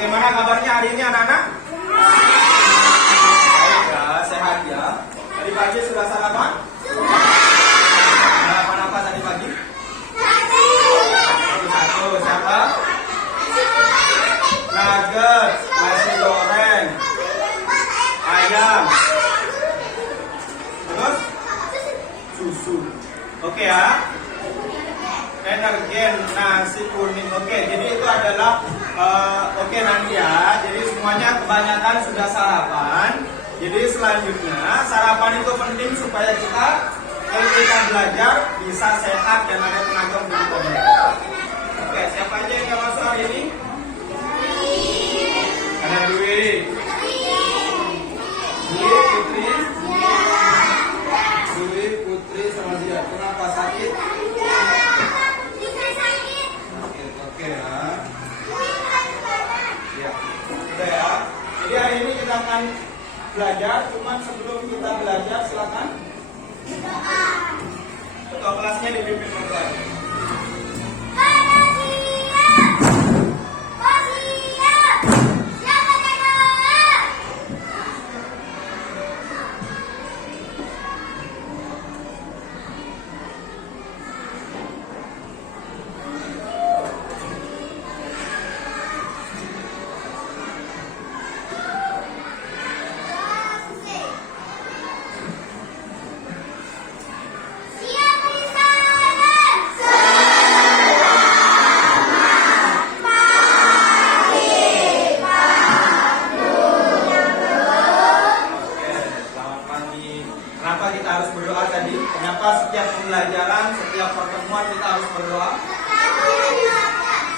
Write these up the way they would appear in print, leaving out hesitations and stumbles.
Bagaimana kabarnya hari ini anak-anak? Baik ya, sehat ya. Tadi pagi sudah sarapan? Sarapan apa tadi pagi? Satu, siapa? Nugget, nasi goreng, ayam, terus susu. Oke ya. Energen, nasi kuning. Oke, jadi itu adalah oke nanti ya. Jadi semuanya kebanyakan sudah sarapan. Jadi selanjutnya sarapan itu penting supaya kita kalau kita belajar bisa sehat dan ada tenaga untuk belajar. Oke, siapa aja yang nggak masuk hari ini? Ada Dwi, Putri, Dwi, Putri sama dia. Kenapa sakit? Oke ya. Ya. Udah ya. Jadi hari ini kita akan belajar. Cuman sebelum kita belajar silakan ketua kelasnya dipimpin memulai.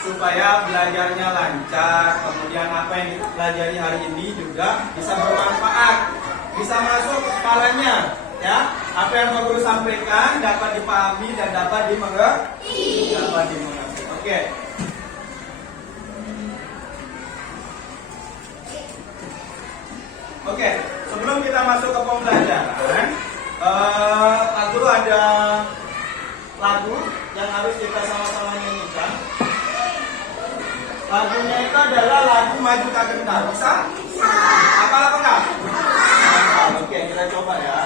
Supaya belajarnya lancar, kemudian apa yang kita pelajari hari ini juga bisa bermanfaat, bisa masuk ke kepalanya, ya. Apa yang Pak Guru sampaikan dapat dipahami dan dapat dimengerti. Oke. Oke, sebelum kita masuk ke pembelajaran, Pak Guru ada lagu yang harus kita sama-sama nyanyikan. Lagunya itu adalah lagu Maju Tak Gentar. Bisa? Hafal apa enggak? Oke, kita coba ya.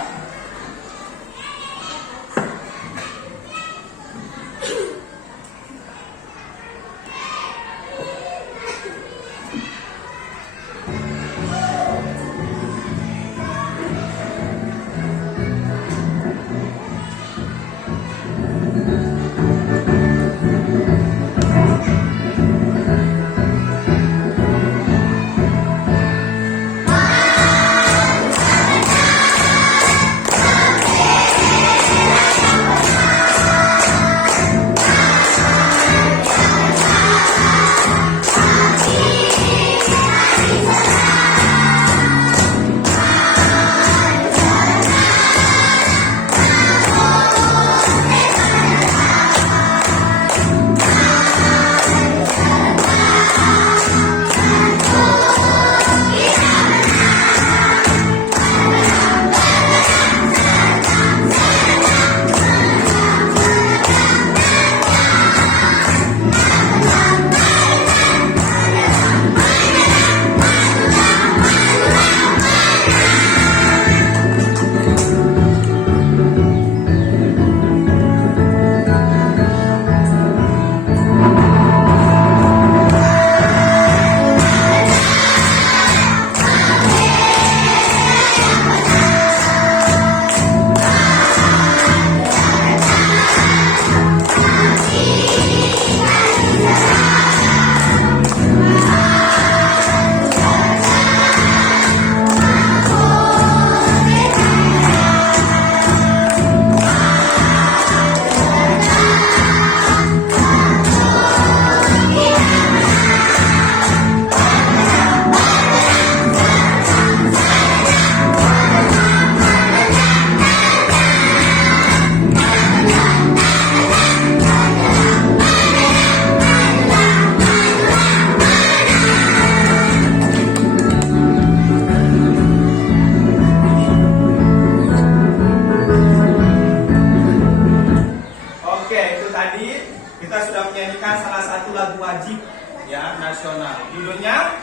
lagunya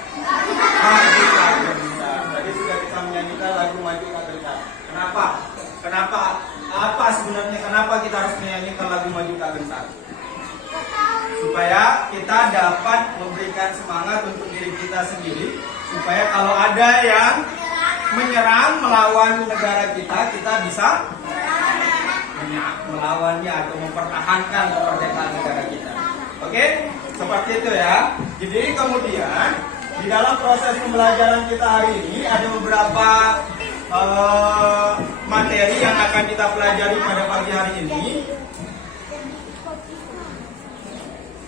Maju Tak Gentar. Tadi sudah kita menyanyikan lagu Maju Tak Gentar. Kenapa? Apa sebenarnya kenapa kita harus menyanyikan lagu Maju Tak Gentar? Supaya kita dapat memberikan semangat untuk diri kita sendiri, supaya kalau ada yang menyerang melawan negara kita, kita bisa melawannya atau mempertahankan kemerdekaan negara kita. Oke, seperti itu ya. Jadi kemudian di dalam proses pembelajaran kita hari ini ada beberapa materi yang akan kita pelajari pada pagi hari ini.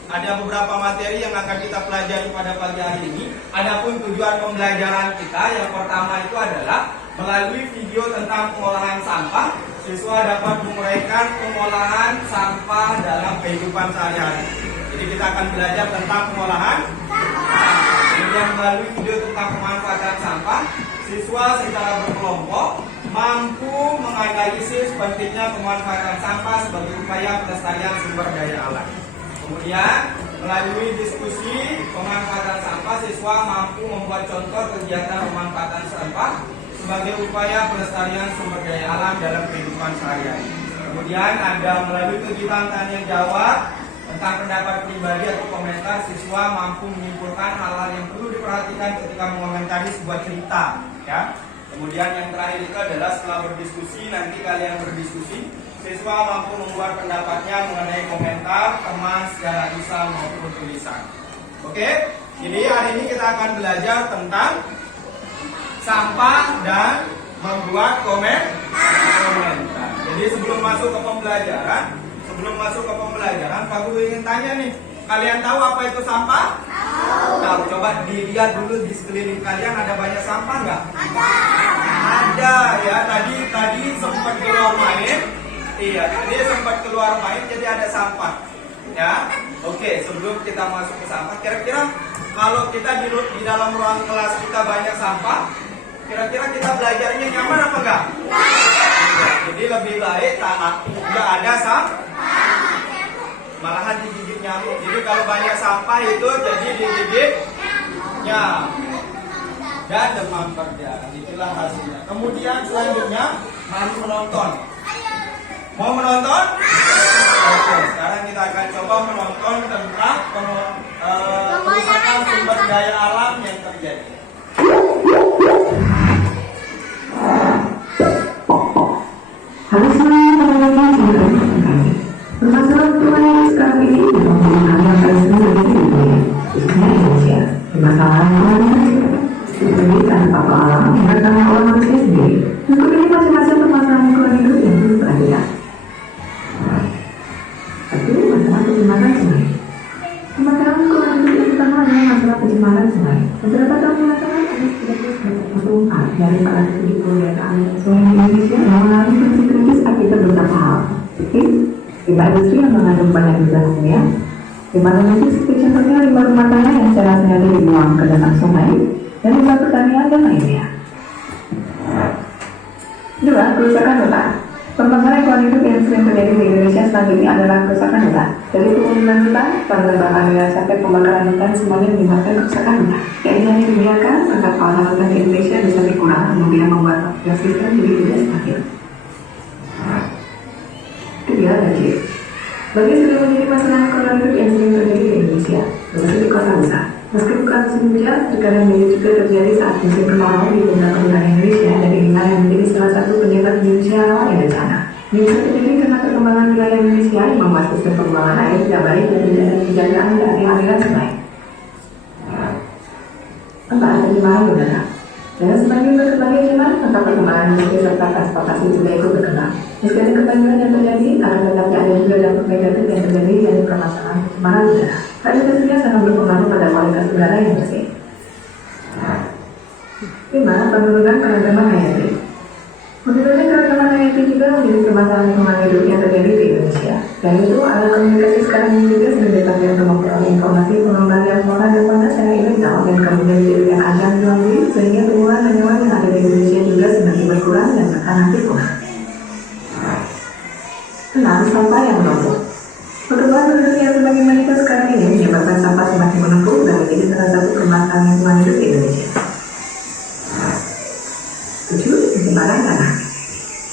Ada beberapa materi yang akan kita pelajari pada pagi hari ini. Adapun tujuan pembelajaran kita yang pertama itu adalah melalui video tentang pengolahan sampah, siswa dapat menguraikan pengolahan sampah dalam kehidupan sehari-hari. Jadi kita akan belajar tentang pengolahan sampah. Kemudian melalui video tentang pemanfaatan sampah, siswa secara berkelompok mampu menganalisis pentingnya pemanfaatan sampah sebagai upaya pelestarian sumber daya alam. Kemudian melalui diskusi pemanfaatan sampah, siswa mampu membuat contoh kegiatan pemanfaatan sampah sebagai upaya pelestarian sumber daya alam dalam kehidupan sehari-hari. Kemudian ada melalui kegiatan tanya jawab tentang pendapat pribadi atau komentar, siswa mampu menyimpulkan hal-hal yang perlu diperhatikan ketika mengomentari sebuah cerita. Ya. Kemudian yang terakhir itu adalah setelah berdiskusi, nanti kalian berdiskusi, siswa mampu membuat pendapatnya mengenai komentar, teman secara lisan maupun tulisan. Oke, jadi hari ini kita akan belajar tentang sampah dan membuat komentar. Jadi sebelum masuk ke pembelajaran, Pak Guru ingin tanya nih, kalian tahu apa itu sampah? Tahu. Coba dilihat dulu di sekeliling kalian ada banyak sampah nggak? Ada ya. Tadi sempat keluar main. Iya, dia sempat keluar main, jadi ada sampah. Ya, oke. Sebelum kita masuk ke sampah, kira-kira kalau kita di dalam ruang kelas kita banyak sampah, kira-kira kita belajarnya nyaman apa enggak? Ya, jadi lebih baik nggak ada sampah, malahan digigit nyamuk. Jadi kalau banyak sampah itu jadi digigit nyamuk dan demam berdarah. Itulah hasilnya. Kemudian selanjutnya mari menonton. Mau menonton? Oke, sekarang kita akan coba menonton tentang kerusakan sumber daya alam yang terjadi. Halo semuanya, teman-teman, kami. Permasalahan tunai sekarang ini memang hal yang paling sering terjadi di dunia, khususnya Indonesia. Permasalahan tunai seperti tanpa alam yang bernama orang manusia sendiri. Untuk ini masing-masing permasalahan lingkungan hidup yang perlu perhatian. Satu, masalah pencemaran sungai. Permasalahan lingkungan hidup yang pertama adalah masalah pencemaran sungai. Beberapa tahun belakangan ada setidaknya 144 dari 470 daerah sungai di Indonesia yang mengalami kondisi kritis akibat beberapa hal. Limbah industri yang mengandung banyak zat kimia, limbah domestik seperti contohnya limbah rumah tangga yang secara sengaja dibuang ke dalam sungai, dan limbah pertanian dan lainnya. Dua, kerusakan hutan. Permasalahan lingkungan hidup yang sering terjadi di Indonesia saat ini adalah kerusakan hutan. Dari pembunuhan hutan, penebangan wilayah sampai pembakaran hutan semuanya menyebabkan kerusakan hutan. Yang ini hanya dibiarkan agar kawasan hutan di Indonesia bisa berkurang, kemudian membuat ekosistem jadi tidak stabil. Kedua, banjir. Banjir sudah menjadi masalah lingkungan hidup yang sering terjadi di Indonesia, termasuk di kota besar. Meski bukan musim hujan, terkadang banjir juga terjadi saat musim kemarau di beberapa wilayah Indonesia dan inilah yang menjadi salah satu penyebab Indonesia rawan bencana. Ini bisa terjadi karena perkembangan wilayah Indonesia yang membuat sistem pembuangan air tidak baik dan tidak ada penjagaan dari aliran sungai. Empat, pencemaran udara. Dengan semakin berkembangnya zaman, maka perkembangan industri serta transportasi juga ikut berkembang. Meski ada kemajuan yang terjadi, akan tetapi ada juga dampak negatif yang terjadi dari permasalahan pencemaran udara. Hal itu tentunya sangat berpengaruh pada kualitas udara yang bersih. 5. Penurunan keragaman hayati. Menurunnya keragaman hayati juga menjadi permasalahan lingkungan hidup yang terjadi di Indonesia. Dan itu alat komunikasi sekarang ini juga sudah dipakai untuk memperoleh informasi pengembalian flora dan fauna secara ilegal dan kemudian dijadikan ajang jual beli sehingga tumbuhan dan hewan yang ada di Indonesia juga semakin berkurang dan akan hampir punah. 6. Sampah yang menumpuk. Perkembangan penduduk yang semakin meningkat sekarang ini menyebabkan sampah semakin menumpuk dan menjadi salah satu permasalahan yang lingkungan hidup di Indonesia. 7. Pencemaran tanah.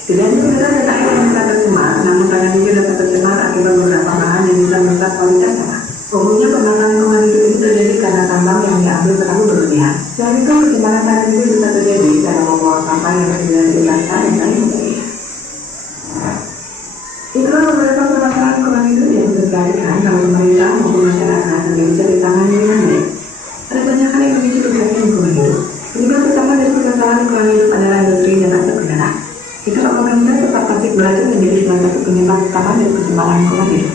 Tidak hanya udara dan air yang bisa tercemar, namun tanah juga dapat tercemar akibat beberapa bahan yang bisa merusak kualitas tanah. Umumnya pembakaran lingkungan hidup ini terjadi karena tambang yang diambil terlalu berlebihan. Selain itu, pencemaran tanah juga bisa terjadi karena membuang sampah yang tidak dibebaskan dan saling berbahaya. Itulah beberapa permasalahan lingkungan hidup yang bisa diperhatikan kalau pemerintah maupun masyarakat yang bisa ditangani dengan baik. Ada banyak hal yang memicu rusaknya lingkungan hidup. Penyebab utama dari permasalahan lingkungan hidup adalah industri dan asap kendaraan. Jika pemerintah tetap plastik belajar menjadi salah satu penyebab utama dari pencemaran lingkungan hidup.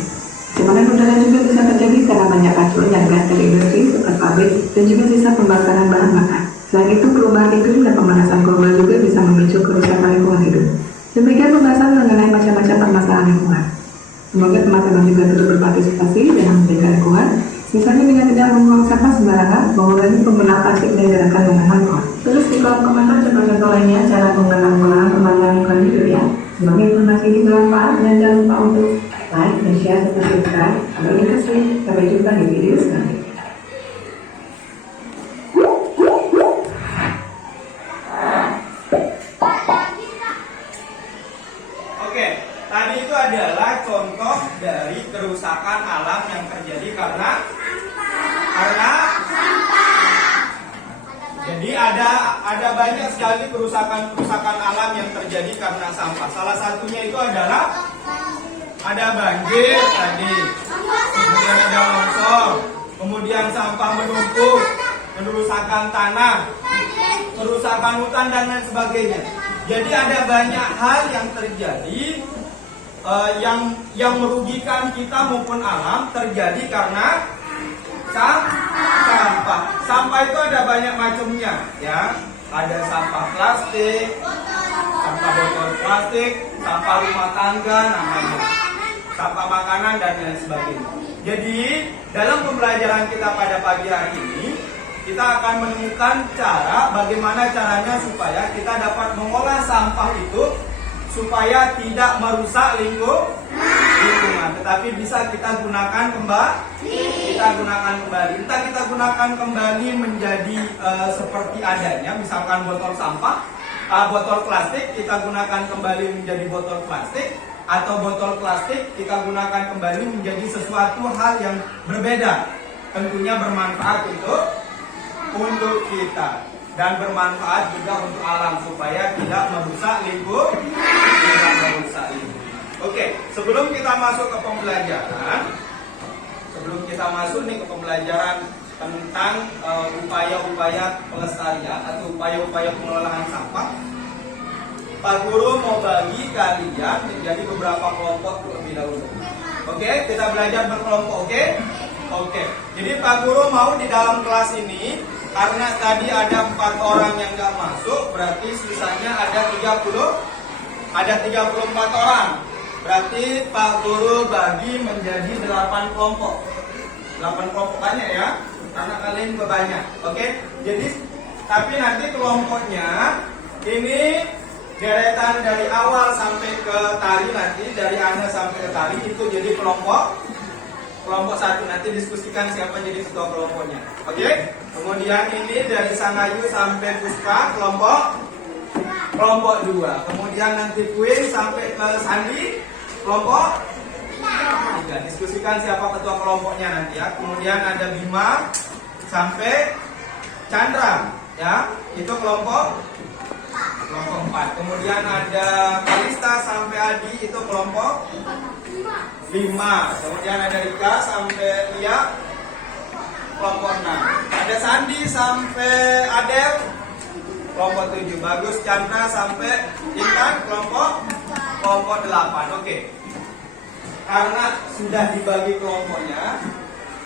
Pencemaran udara juga bisa terjadi karena banyak acuan dan gas dari industri seperti pabrik dan juga sisa pembakaran bahan bakar. Selain itu, perubahan iklim dan pemanasan global juga bisa memicu kerusakan lingkungan hidup. Demikian pembahasan mengenai macam-macam permasalahan lingkungan. Semoga teman-teman juga turut berpartisipasi dalam menjaga lingkungan. Misalnya dengan tidak membuang sampah sembarangan, mengurangi penggunaan plastik dan gerakan menanam pohon. Terus di kolom komentar contoh-contoh lainnya cara penggunaan permasalahan lingkungan hidup ya. Semoga informasi ini bermanfaat dan jangan lupa untuk like dan share serta subscribe. Sampai jumpa di video selanjutnya. Tadi itu adalah contoh dari kerusakan alam yang terjadi karena jadi ada banyak sekali kerusakan alam yang terjadi karena sampah. Salah satunya itu adalah ada banjir tadi, kemudian ada longsor, kemudian sampah menumpuk, kerusakan tanah, kerusakan hutan dan lain sebagainya. Jadi ada banyak hal yang terjadi yang merugikan kita maupun alam terjadi karena sampah. Sampah itu ada banyak macamnya, ya. Ada sampah plastik, sampah botol plastik, sampah rumah tangga namanya, sampah makanan dan lain sebagainya. Jadi dalam pembelajaran kita pada pagi hari ini, kita akan menemukan cara bagaimana caranya supaya kita dapat mengolah sampah itu supaya tidak merusak lingkungan, tetapi bisa kita gunakan kembali. Entah kita gunakan kembali menjadi seperti adanya, misalkan botol sampah, botol plastik kita gunakan kembali menjadi botol plastik, atau botol plastik kita gunakan kembali menjadi sesuatu hal yang berbeda. Tentunya bermanfaat untuk kita dan bermanfaat juga untuk alam supaya tidak merusak lingkungan. Oke, sebelum kita masuk ke pembelajaran, ke pembelajaran tentang upaya-upaya pelestarian atau upaya-upaya pengelolaan sampah, Pak Guru mau bagi kalian menjadi beberapa kelompok terlebih dahulu. Oke, kita belajar berkelompok. Oke. Jadi Pak Guru mau di dalam kelas ini, karena tadi ada 4 orang yang nggak masuk, berarti sisanya ada 34 orang. Berarti Pak Guru bagi menjadi 8 kelompok. 8 kelompok banyak ya, karena kalian juga banyak. Oke. Jadi tapi nanti kelompoknya ini deretan dari awal sampai ke tari, nanti dari Anda sampai ke tari itu jadi kelompok 1. Nanti diskusikan siapa jadi ketua kelompoknya. Oke. Kemudian ini dari Sangayu sampai Puspa kelompok 2. Kemudian nanti Queen sampai ke Sandi kelompok 3. Diskusikan siapa ketua kelompoknya nanti ya. Kemudian ada Bima sampai Chandra ya, itu kelompok 4. Kemudian ada Kalista sampai Adi, itu kelompok 5. Kemudian ada Rika sampai Lia, kelompok 6. Ada Sandi sampai Adel, kelompok 7. Bagus Chandra sampai Intan, kelompok 8. Oke. Karena sudah dibagi kelompoknya,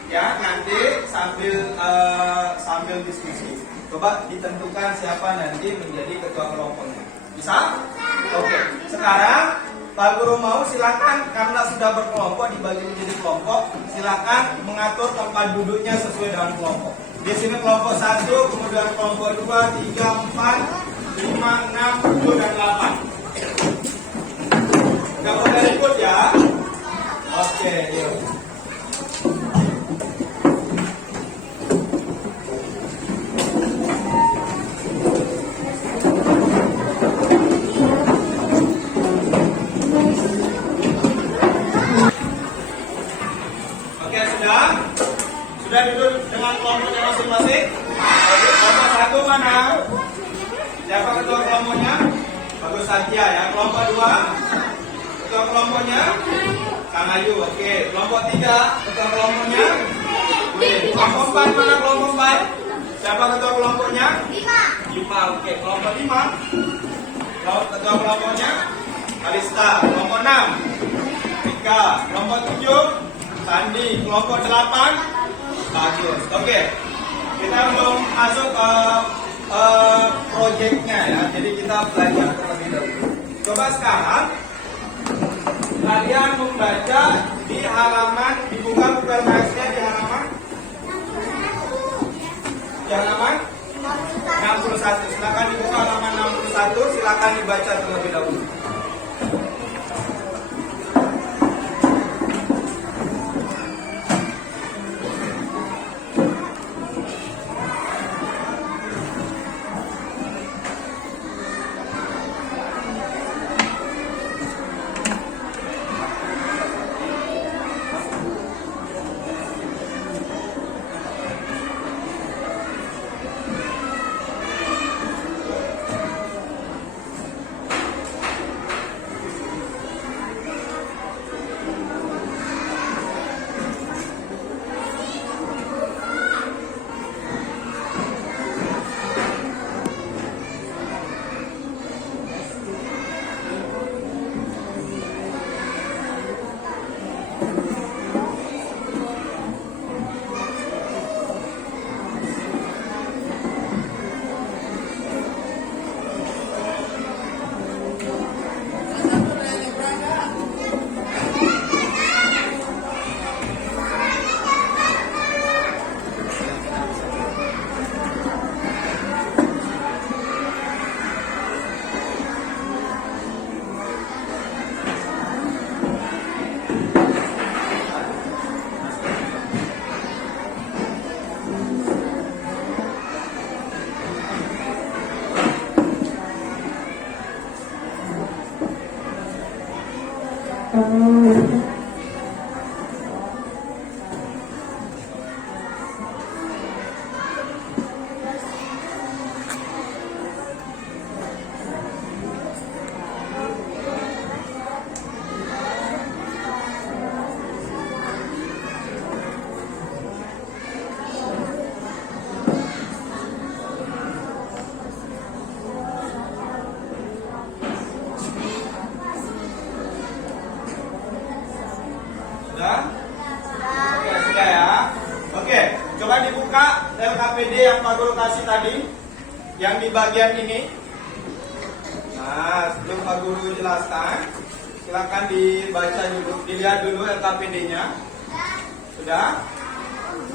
ya nanti sambil diskusi, coba ditentukan siapa nanti menjadi ketua kelompoknya. Bisa? Oke. Sekarang Pak Guru mau silakan, karena sudah berkelompok dibagi menjadi kelompok, silakan mengatur tempat duduknya sesuai dengan kelompok. Di sini kelompok 1, kemudian kelompok 2, 3, 4, 5, 6, 7 dan 8. Gak boleh ikut ya. Oke, yuk. Satya ya. Kelompok 2, ketua kelompoknya Kang Ayu. Oke, kelompok 3, ketua kelompoknya kelompok 4 mana kelompok 4? Siapa ketua kelompoknya? 5. Oke, kelompok 5. Ketua kelompoknya Kalista. Kelompok 6 Rika. Kelompok 7 Sandi. Kelompok 8 Bagus. Oke, kita belum masuk ke proyeknya ya. Jadi kita belajar terlebih dahulu. Coba sekarang kalian membaca di halaman, dibuka Google Maps-nya di halaman 61. Silakan dibuka halaman 61, silakan dibaca terlebih dahulu. Sudah? Oke, sudah ya. Oke, coba dibuka LKPD yang Pak Guru kasih tadi, yang di bagian ini. Nah, sebelum Pak Guru jelaskan, silakan dibaca dulu, dilihat dulu LKPD-nya. Sudah?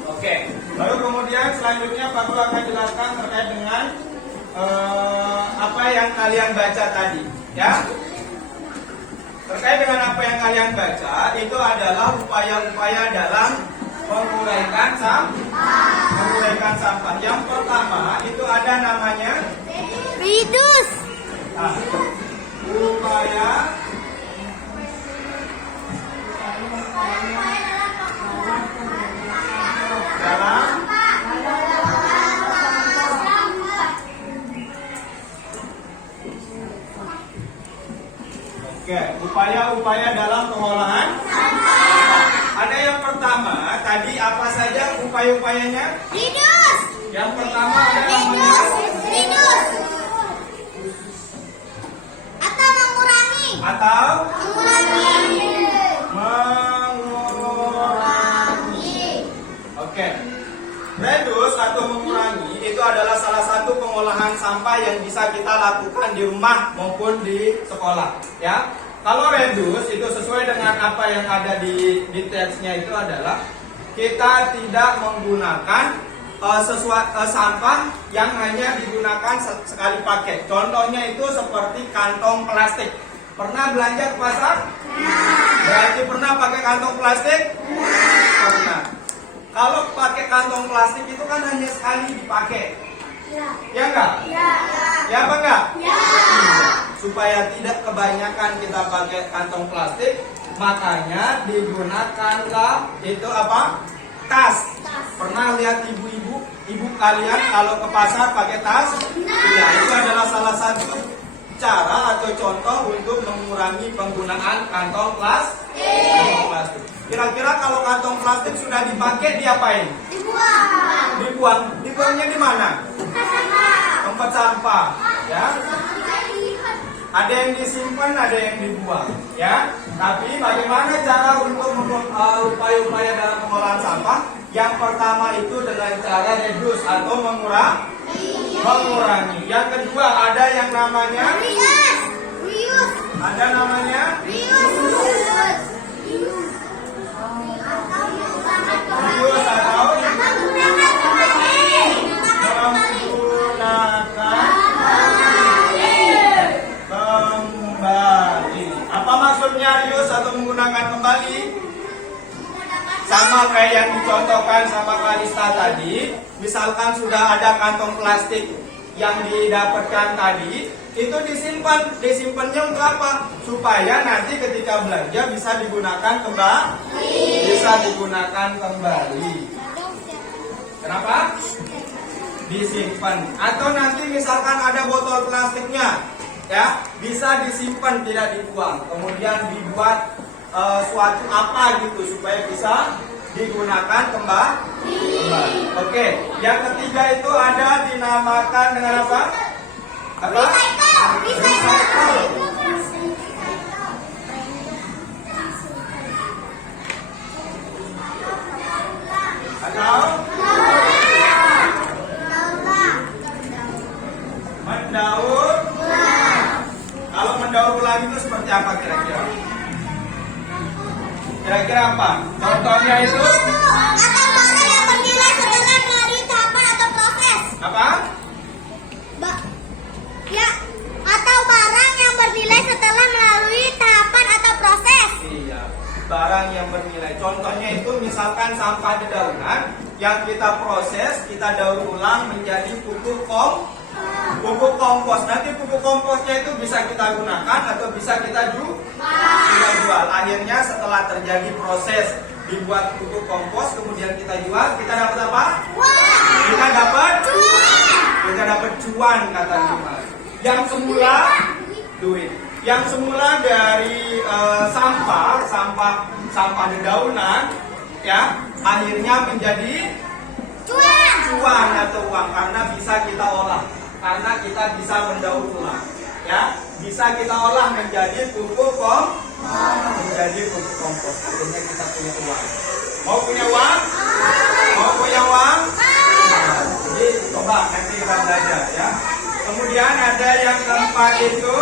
Oke, baru kemudian selanjutnya Pak Guru akan jelaskan terkait dengan apa yang kalian baca tadi, ya. Terkait dengan apa yang kalian baca, itu adalah upaya-upaya dalam menguraikan sampah. Yang pertama itu ada namanya Reduce. Upaya dalam upaya-upaya dalam pengolahan sampah. Ada yang pertama, tadi apa saja upaya-upayanya? Reduce. Yang pertama adalah Reduce. Atau mengurangi. Oke. Reduce atau mengurangi itu adalah salah satu pengolahan sampah yang bisa kita lakukan di rumah maupun di sekolah, ya. Kalau reduce itu sesuai dengan apa yang ada di teksnya, itu adalah kita tidak menggunakan sampah yang hanya digunakan sekali pakai. Contohnya itu seperti kantong plastik. Pernah belanja ke pasar? Berarti pernah pakai kantong plastik? Pernah. Kalau pakai kantong plastik itu kan hanya sekali dipakai. Ya enggak? Ya apa enggak? Supaya tidak kebanyakan kita pakai kantong plastik, makanya digunakanlah itu apa? Tas. Pernah lihat ibu kalian kalau ke pasar pakai tas? Iya, itu adalah salah satu cara atau contoh untuk mengurangi penggunaan kantong plastik. Kira-kira kalau kantong plastik sudah dipakai diapain? Dibuang. Dibuangnya di mana? Tempat sampah, ya. Ada yang disimpan, ada yang dibuang, ya. Tapi bagaimana cara untuk upaya-upaya dalam pengolahan sampah? Yang pertama itu dengan cara reduce atau mengurangi. Yang kedua ada yang namanya reuse atau kembali. Apa maksudnya reuse atau menggunakan kembali? Sama kayak yang dicontohkan sama Kalista tadi. Misalkan sudah ada kantong plastik yang didapatkan tadi, itu disimpan. Disimpannya untuk apa? Supaya nanti ketika belanja bisa digunakan kembali. Kenapa? Disimpan. Atau nanti misalkan ada botol plastiknya, ya, bisa disimpan tidak dibuang. Kemudian dibuat suatu apa gitu supaya bisa digunakan kembali. Oke, yang ketiga itu ada dinamakan dengan apa? Recycle. Atau mendaur. Kalau mendaur ulang itu seperti apa kira-kira? Kira-kira apa? Contohnya itu atau barang yang bernilai setelah melalui tahapan atau proses. apa? Ya, atau barang yang bernilai setelah melalui tahapan atau proses. Iya, barang yang bernilai. Contohnya itu misalkan sampah dedaunan yang kita proses, kita daur ulang menjadi pupuk kompos. Nanti pupuk komposnya itu bisa kita gunakan atau bisa kita jual. Akhirnya setelah terjadi proses dibuat pupuk kompos, kemudian kita jual, kita dapat apa? Kita dapat cuan kata Dimas. Yang semula duit. Yang semula dari sampah dedaunan, ya, akhirnya menjadi cuan atau uang karena bisa kita olah. Karena kita bisa mendaur ulang, ya, bisa kita olah menjadi pupuk kompos. Akhirnya kita punya uang. Mau punya uang? Jadi coba nanti kita belajar, ya. Kemudian ada yang keempat itu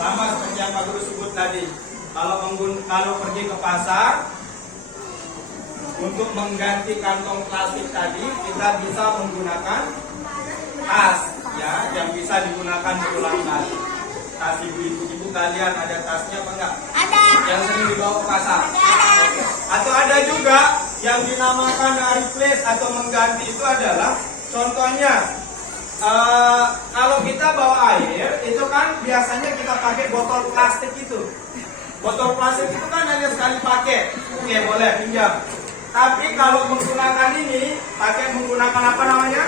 sama seperti yang Pak Guru sebut tadi. Kalau pergi ke pasar untuk mengganti kantong plastik tadi, kita bisa menggunakan tas, ya, yang bisa digunakan berulang kali. Tas ibu kalian ada tasnya apa enggak? Ada. Yang sering dibawa ke pasar. Atau ada juga yang dinamakan replace atau mengganti, itu adalah contohnya. Kalau kita bawa air, itu kan biasanya kita pakai botol plastik itu. Botol plastik itu kan hanya sekali pakai. Oke, boleh pinjam. Tapi kalau menggunakan ini, menggunakan apa namanya?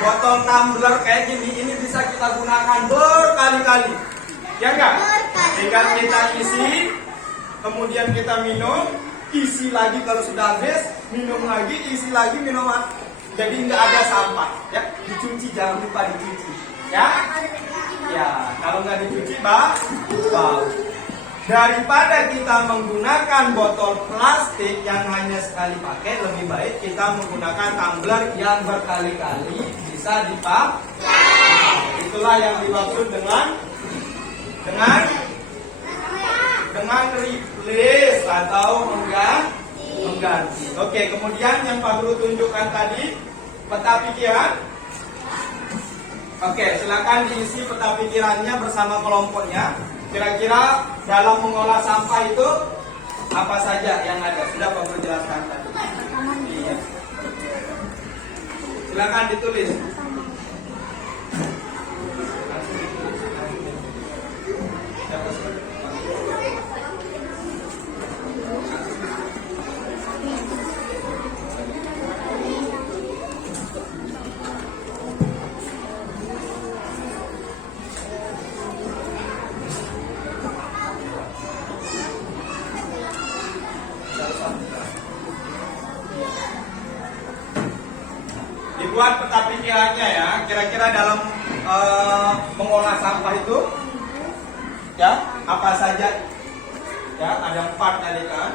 Botol tumbler kayak gini, ini bisa kita gunakan berkali-kali. Ya enggak? Tinggal kita isi, kemudian kita minum, isi lagi kalau sudah habis, minum lagi, isi lagi, minum lagi. Jadi nggak ada sampah, ya. Dicuci, jangan lupa dicuci, ya. Ya, kalau nggak dicuci, bau. Daripada kita menggunakan botol plastik yang hanya sekali pakai, lebih baik kita menggunakan tumbler yang berkali-kali bisa dipakai. Itulah yang dimaksud dengan replace atau mengganti. Oke, kemudian yang Pak Guru tunjukkan tadi, peta pikiran. Oke, silakan diisi peta pikirannya bersama kelompoknya. Kira-kira dalam mengolah sampah itu apa saja yang ada? Sudah Pak Guru jelaskan tadi. Iya. Silakan ditulis. kira-kiranya ya, kira-kira dalam mengolah sampah itu ya apa saja? Ya, ada 4 tadi kan.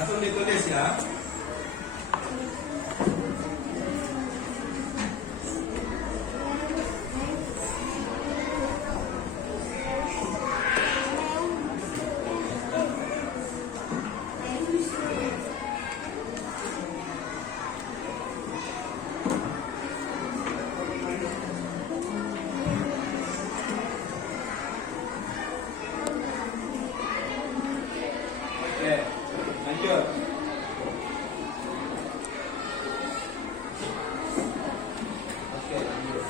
Langsung ditulis ya. Oke, lanjut. Oke, lanjut.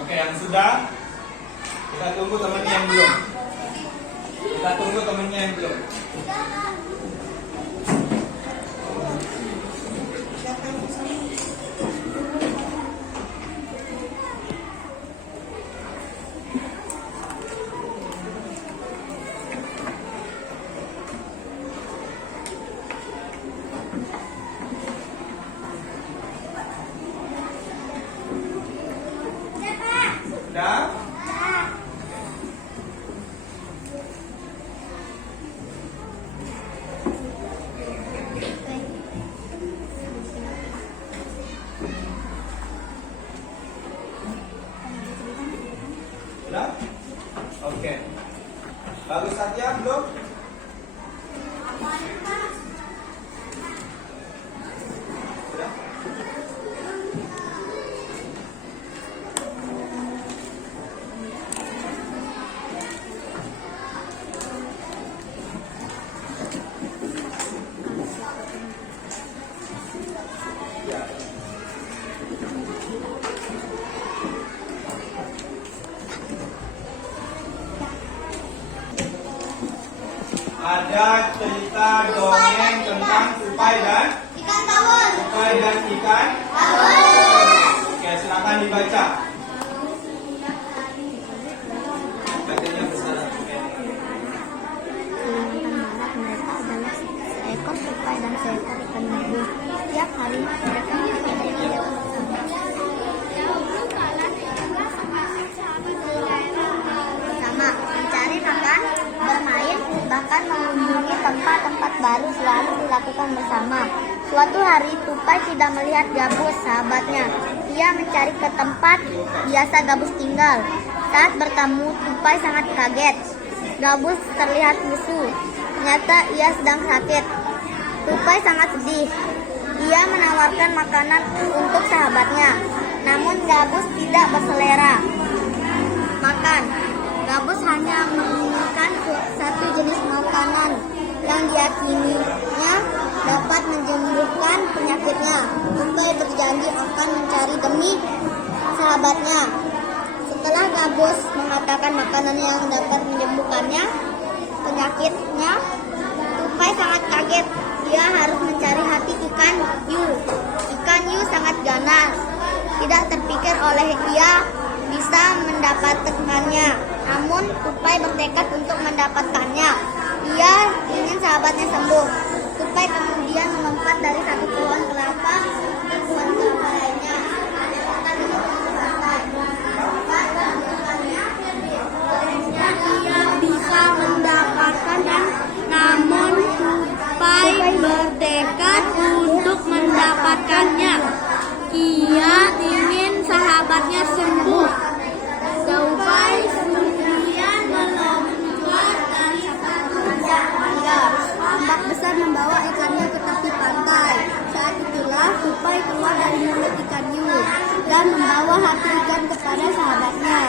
Oke, yang sudah kita tunggu temannya yang belum. Kita tunggu temannya yang belum. Sudah? Sudah? Oke. Bagus saja belum? Sudah? Ya. Ada cerita dongeng tentang tupai dan Ikan tawon. ikan. Oke, silakan dibaca. Bacanya besar. Oke. Kalimantan barat mereka adalah seekor tupai dan seekor ikan madu. Tiap hari mereka mencari kegiatan bersama. Bersama mencari makan, bermain, bahkan mengunjungi tempat-tempat baru selalu dilakukan bersama. Suatu hari tupai tidak melihat gabus sahabatnya. Ia mencari ke tempat biasa gabus tinggal. Saat bertemu, tupai sangat kaget. Gabus terlihat lusuh. Ternyata ia sedang sakit. Tupai sangat sedih. Ia menawarkan makanan untuk sahabatnya. Namun gabus tidak berselera makan. Gabus hanya menginginkan satu jenis makanan yang diyakininya dapat menyembuhkan penyakitnya. Tupai berjanji akan mencari demi sahabatnya. Setelah gabus mengatakan makanan yang dapat menyembuhkannya penyakitnya, tupai sangat kaget. Dia harus mencari hati ikan hiu. Ikan hiu sangat ganas. Tidak terpikir oleh dia bisa mendapatkannya. Namun tupai bertekad untuk mendapatkannya. Ia ingin sahabatnya sembuh. Tupai kemudian melompat dari satu pohon kelapa ke pohon kelapa lainnya. Ia bisa mendapatkannya. Namun tupai bertekad untuk mendapatkannya. Ia ingin sahabatnya sembuh. Tupai kemudian melompat dari satu pohon. Ombak besar membawa ikannya ke tepi pantai. Saat itulah tupai membawa hati ikan kepada sahabatnya.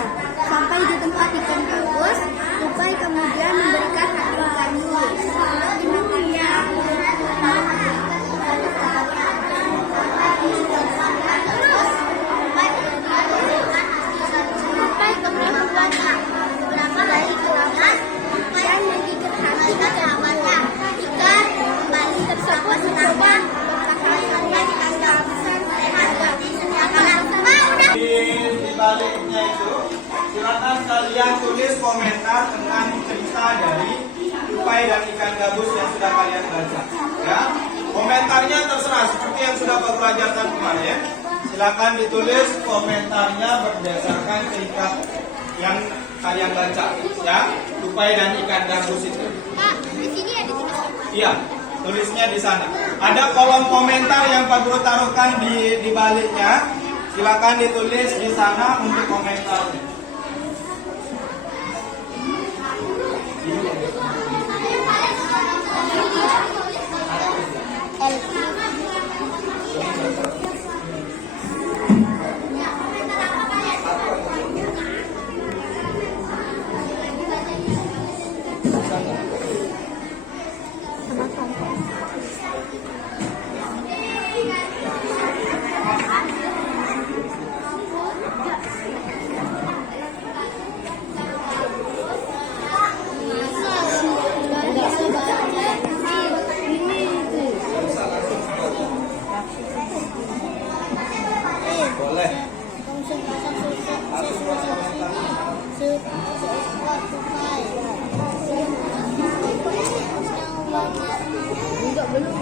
Sampai di tempat ikan gabus, Tupai kemudian memberikan hati ikan itu. Setelah dimakannya, Tupai kemudian membaca beberapa kali kelamat dan menggigit hati sahabatnya. Ikan kembali bersama senangnya bertahan sampai ikan kehabisan tenaga. Di baliknya itu, silakan kalian tulis komentar tentang cerita dari Tupai dan ikan gabus yang sudah kalian baca. Ya, komentarnya terserah seperti yang sudah Pak Guru ajarkan kemarin. Silakan ditulis komentarnya berdasarkan cerita yang kalian baca. Ya, Tupai dan ikan gabus itu. Pak, di sini ya, di sini. Iya, tulisnya di sana. Ada kolom komentar yang Pak Guru taruhkan di baliknya. Silakan ditulis di sana untuk komentarnya. Boleh. Enggak, belum.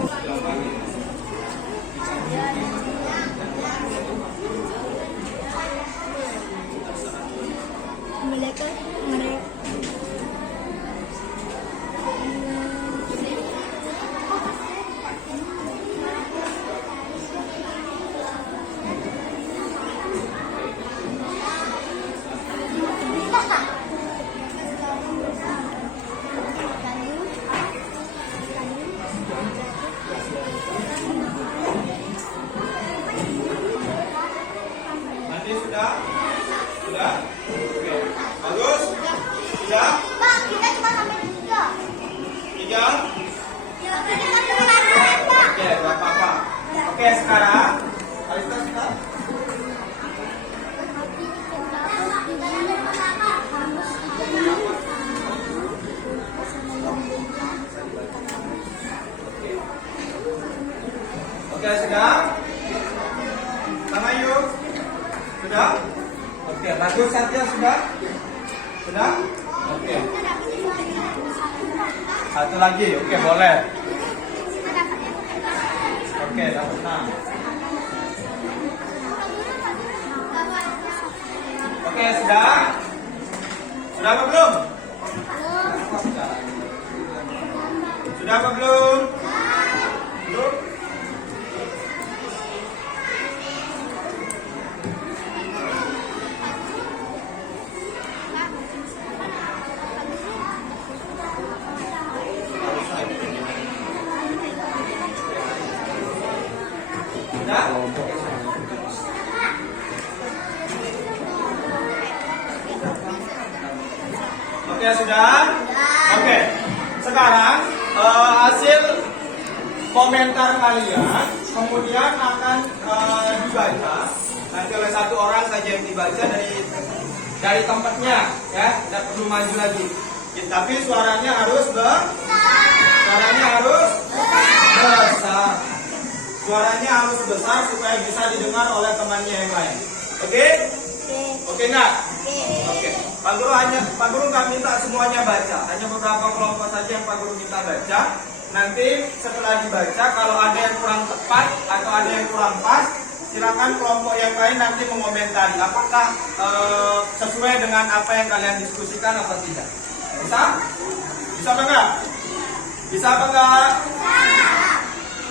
Mereka Nanti sudah? Sudah? Oke. Bagus? Sudah? Pak, kita cuma sampai 3. 3? Ya, kita kan cuma sampai, Pak. Oke, gak apa-apa. Oke, sekarang Kalista sudah? Oke, sudah? Sama yuk? Sudah? Oke, bagus Satya sudah? Sudah? Oke. Satu lagi, oke boleh. Oke, dapat 6. Oke, sudah? Sudah apa belum? Sudah apa belum? Belum? Sudah? Oke, sudah? Oke. Sekarang hasil komentar kalian kemudian akan dibaca nanti oleh satu orang saja yang dibaca dari tempatnya, ya, tidak perlu maju lagi. Tapi suaranya harus besar. Suaranya harus besar supaya bisa didengar oleh temannya yang lain. Oke? Oke nggak? Oke. Pak Guru nggak minta semuanya baca, hanya beberapa kelompok saja yang Pak Guru minta baca. Nanti setelah dibaca, kalau ada yang kurang tepat atau ada yang kurang pas, silakan kelompok yang lain nanti mengomentari apakah sesuai dengan apa yang kalian diskusikan apa tidak. Bisa? Bisa apa enggak? Bisa apa enggak?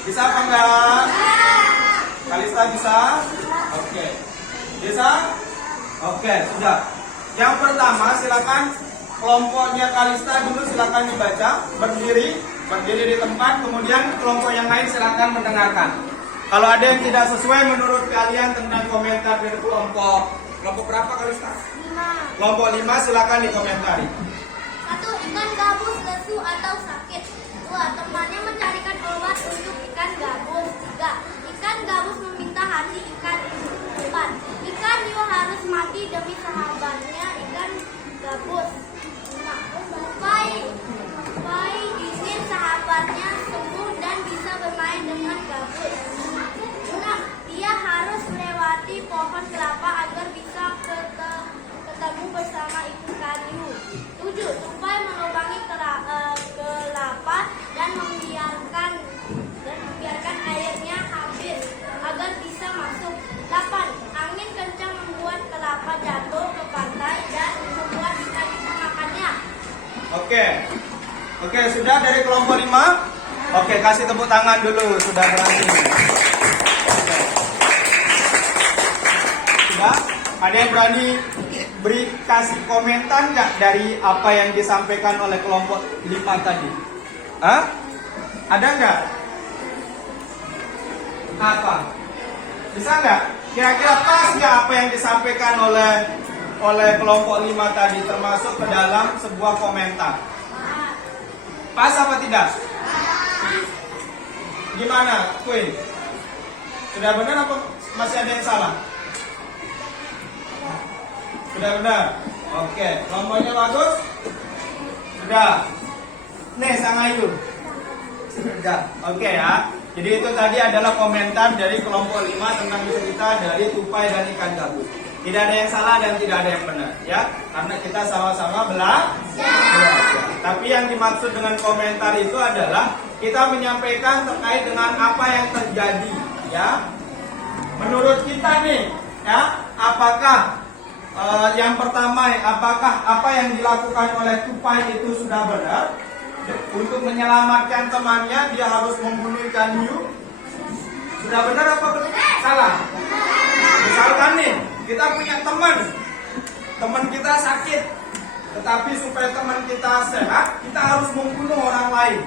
Bisa apa enggak? Kalista bisa? Oke. Bisa? Oke, sudah. Yang pertama silakan kelompoknya Kalista dulu silakan dibaca, berdiri di tempat, kemudian kelompok yang lain silakan mendengarkan. Kalau ada yang tidak sesuai menurut kalian tentang komentar dari kelompok berapa kali sekarang? 5. Kelompok 5 silakan dikomentari. 1. Ikan gabus lesu atau sakit. 2. Temannya mencarikan obat untuk ikan gabus. 3. Ikan gabus meminta hati ikan hiu. 4. Ikan hiu harus mati demi sahabatnya ikan gabus. 5. Tupai ingin sahabatnya sembuh dan bisa bermain dengan gabus. 6. Dia harus melewati pohon kelapa agar bisa ketemu bersama ikan hiu. 7. Tupai melubangi kelapa dan membiarkan airnya habis agar bisa masuk. 8. Angin kencang membuat kelapa jatuh ke pantai dan membuat ikan itu makannya. Oke, sudah dari kelompok 5. Oke, kasih tepuk tangan dulu, sudah berani. Sudah? Ada yang berani kasih komentar nggak dari apa yang disampaikan oleh kelompok 5 tadi? Hah? Ada nggak? Apa? Bisa nggak? Kira-kira pas nggak apa yang disampaikan oleh kelompok 5 tadi termasuk ke dalam sebuah komentar? Pas apa tidak? Gimana, Queen? Sudah benar apa masih ada yang salah? Sudah benar. Oke, kelompoknya bagus? Sudah. Nih, Sang Ayu. Sudah. Oke ya. Jadi itu tadi adalah komentar dari kelompok 5 tentang cerita dari tupai dan ikan gabus. Tidak ada yang salah dan tidak ada yang benar, ya. Karena kita sama-sama belajar. Tapi yang dimaksud dengan komentar itu adalah kita menyampaikan terkait dengan apa yang terjadi, ya. Menurut kita nih, ya, apakah yang pertama, apakah apa yang dilakukan oleh tupai itu sudah benar? Untuk menyelamatkan temannya, dia harus membunuh ikan hiu. Sudah benar apa salah? Misalkan nih, kita punya teman kita sakit, tetapi supaya teman kita sehat, kita harus membunuh orang lain.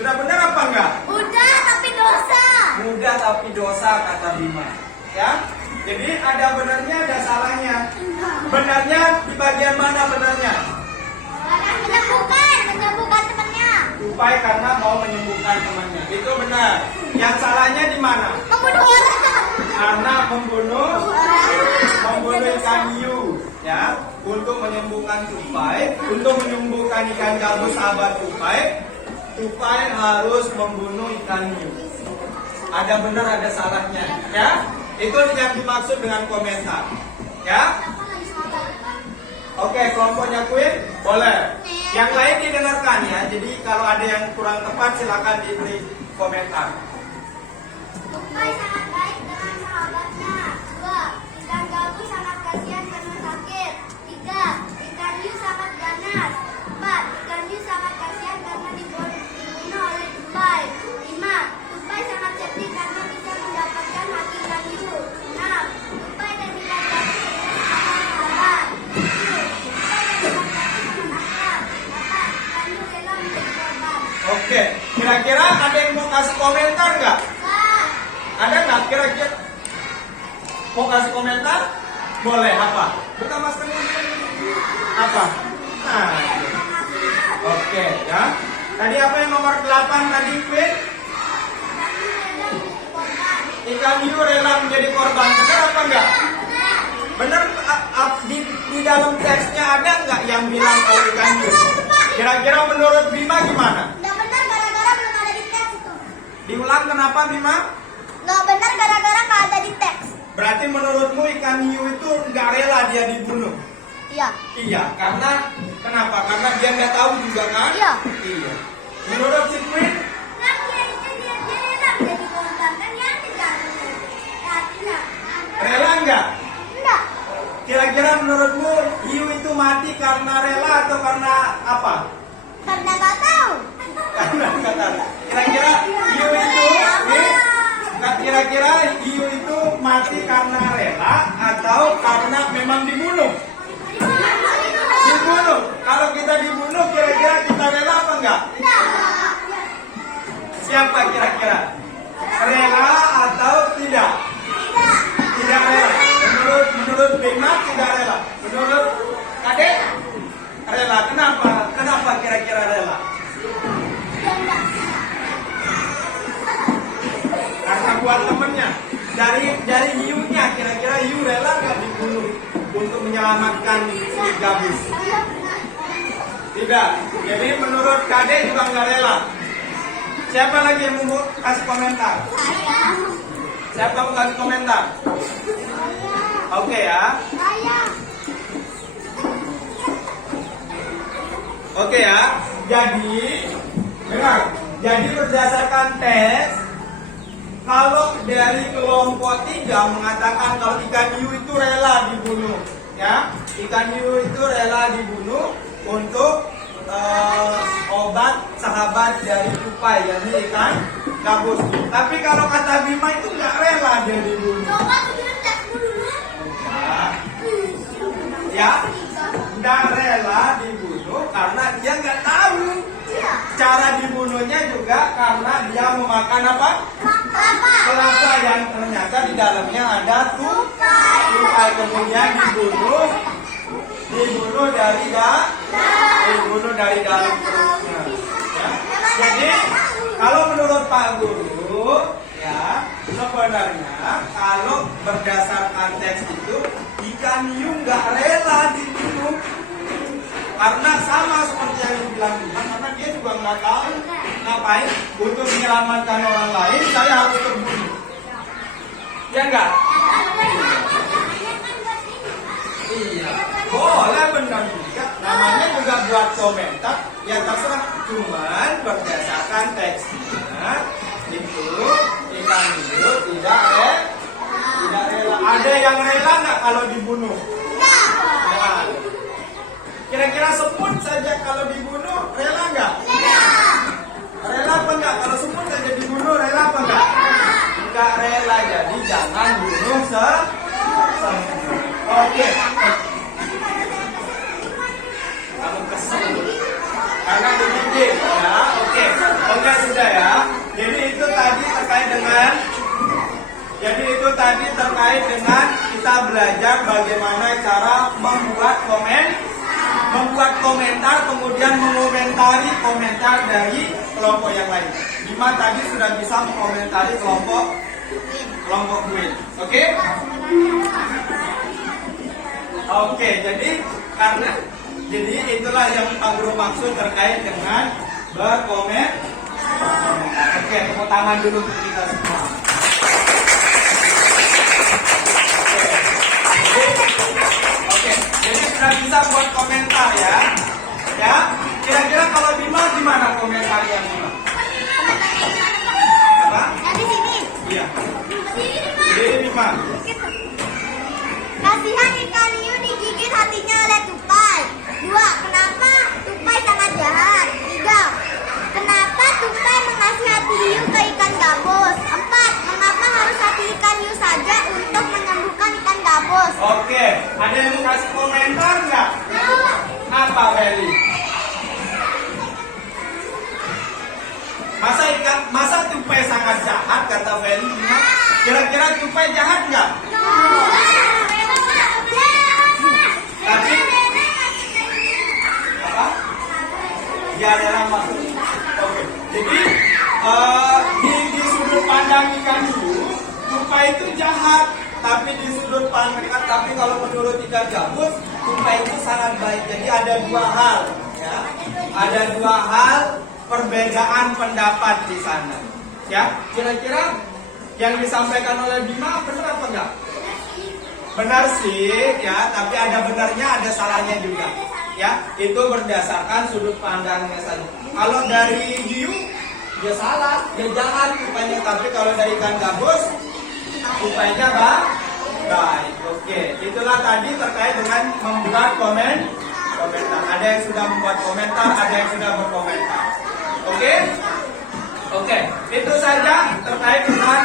Sudah benar apa enggak? Udah, tapi dosa. Mudah tapi dosa, kata Bima. Ya, jadi ada benarnya, ada salahnya. Benarnya di bagian mana benarnya? Menyembuhkan temannya. Tupai karena mau menyembuhkan temannya. Itu benar. Yang salahnya di mana? Membunuh orang. Karena membunuh ikan hiu, ya, untuk menyembuhkan tupai, untuk menyembuhkan ikan gabus sahabat tupai harus membunuh ikan hiu. Ada benar, ada salahnya, ya. Itu yang dimaksud dengan komentar, ya. Oke, kelompoknya Queen, boleh. Yang lain didengarkan ya. Jadi kalau ada yang kurang tepat silakan diberi komentar. Tupai sangat baik dengan sahabatnya. 2. Ikan gabus sangat kasihan karena sakit. 3. Ikan hiu sangat ganas. 4. Ikan hiu sangat kasihan karena dibunuh oleh tupai. 5. Tupai sangat sedih karena bisa mendapatkan hati ikan hiu. 6. Tupai dan ikan gabus adalah sahabat. 7. Tupai dan ikan gabus sangat akrab. 8. Ikan hiu rela menjadi korban. Oke, kira-kira ada yang mau kasih komentar nggak? Ada nggak kira-kira? Mau kasih komentar? Boleh, apa? Buka maskernya. Apa? Nah, oke, ya. Tadi apa yang nomor 8 tadi, Queen? Ikan hiu rela menjadi korban. Benar apa enggak? Benar. Di dalam teksnya ada nggak yang bilang kalau ikan hiu? Kira-kira menurut Bima gimana? Nggak benar gara-gara belum ada di teks itu. Diulang kenapa, Bima? Nggak benar gara-gara nggak ada di teks. Berarti menurutmu ikan hiu itu nggak rela dia dibunuh? Iya. Iya, karena kenapa? Karena dia nggak tahu juga kan? Iya. Iya. Menurut si Queen, Kan dia rela menjadi korban kan ya tidak. Tidak. rela nggak? Enggak. Kira-kira menurutmu hiu itu mati karena rela atau karena apa? Karena nggak tahu. Karena nggak tahu. Kira-kira hiu itu mati karena rela atau karena memang dibunuh? Dibunuh. Kalau kita dibunuh, kira-kira kita rela apa enggak? Enggak. Siapa kira-kira? rela atau tidak? Tidak rela. Menurut Bima tidak rela. Menurut Kadek rela. Kenapa? Kenapa kira-kira rela? Karena buat temennya. Dari hiunya, kira-kira hiu rela nggak dibunuh untuk menyelamatkan si gabus? Tidak. Jadi menurut Kadek juga nggak rela. Siapa lagi yang mau kasih komentar? Siapa mau kasih komentar? Oke ya. Oke ya. Jadi, dengar. Jadi berdasarkan tes, kalau dari kelompok 3 mengatakan kalau ikan hiu itu rela dibunuh, ya, ikan hiu itu rela dibunuh untuk obat sahabat dari tupai, yakni ikan gabus. Tapi kalau kata Bima itu nggak rela dia dibunuh. Ya, nggak rela dibunuh karena dia nggak tahu cara dibunuhnya juga karena dia memakan apa? Kelapa yang ternyata di dalamnya ada tupai, kemudian dibunuh dari dalam perutnya. Ya. Jadi kalau menurut Pak Guru, ya sebenarnya kalau berdasarkan teks itu ikan hiu nggak rela dibunuh karena sama seperti yang dibilang Bima, karena dia juga nggak tahu ngapain untuk menyelamatkan orang lain saya harus terbunuh. Ya enggak? Iya, boleh benar juga. Namanya juga buat komentar, ya terserah. Cuman berdasarkan teksnya itu ikan hiu tidak rela. Ada yang rela nggak kalau dibunuh? Nah, kira-kira semut saja kalau dibunuh rela nggak? Rela apa enggak? Kalau semut saja dibunuh rela apa enggak? Enggak rela, jadi jangan bunuh semut. Oke. Kamu kesel karena begini ya. Oke sudah ya. Jadi itu tadi terkait dengan kita belajar bagaimana cara membuat komentar kemudian mengomentari komentar dari kelompok yang lain. Bima tadi sudah bisa mengomentari kelompok Queen. Oke, jadi itulah yang Pak Guru maksud terkait dengan berkomentar. Oke, tepuk tangan dulu untuk kita semua. Oke, jadi sudah bisa buat komentar ya. Ya, kira-kira kalau Bima gimana komentarnya Bima? Apa? Di sini. Iya. Jadi Bima. Kasihan ikan hiu digigit hatinya oleh tupai. 2. Kenapa tupai sangat jahat? 3. Kenapa tupai mengasihati hiu ke ikan gabus? 4. Mengapa harus hati ikan hiu saja untuk menyembuhkan ikan gabus? Oke, ada yang mau kasih komentar nggak? Apa Feli? Masa tupai sangat jahat kata Feli? Kira-kira tupai jahat nggak? Tapi apa? Dia rela masuk. Oke. Jadi di sudut pandang ikan hiu, tupai itu jahat. Tapi di sudut pandang, tapi kalau menurut ikan gabus, tupai itu sangat baik. Jadi ada 2 hal, ya. Ada 2 hal perbedaan pendapat di sana. Ya, kira-kira yang disampaikan oleh Bima benar apa enggak? Benar sih, ya. Tapi ada benarnya, ada salahnya juga. Ya, itu berdasarkan sudut pandangnya saja. Kalau dari hiu, dia salah, dia jahat tupainya. Tapi kalau dari ikan gabus, tupainya baik. Oke, itulah tadi terkait dengan membuat komentar. Ada yang sudah membuat komentar, ada yang sudah berkomentar. Oke, itu saja terkait dengan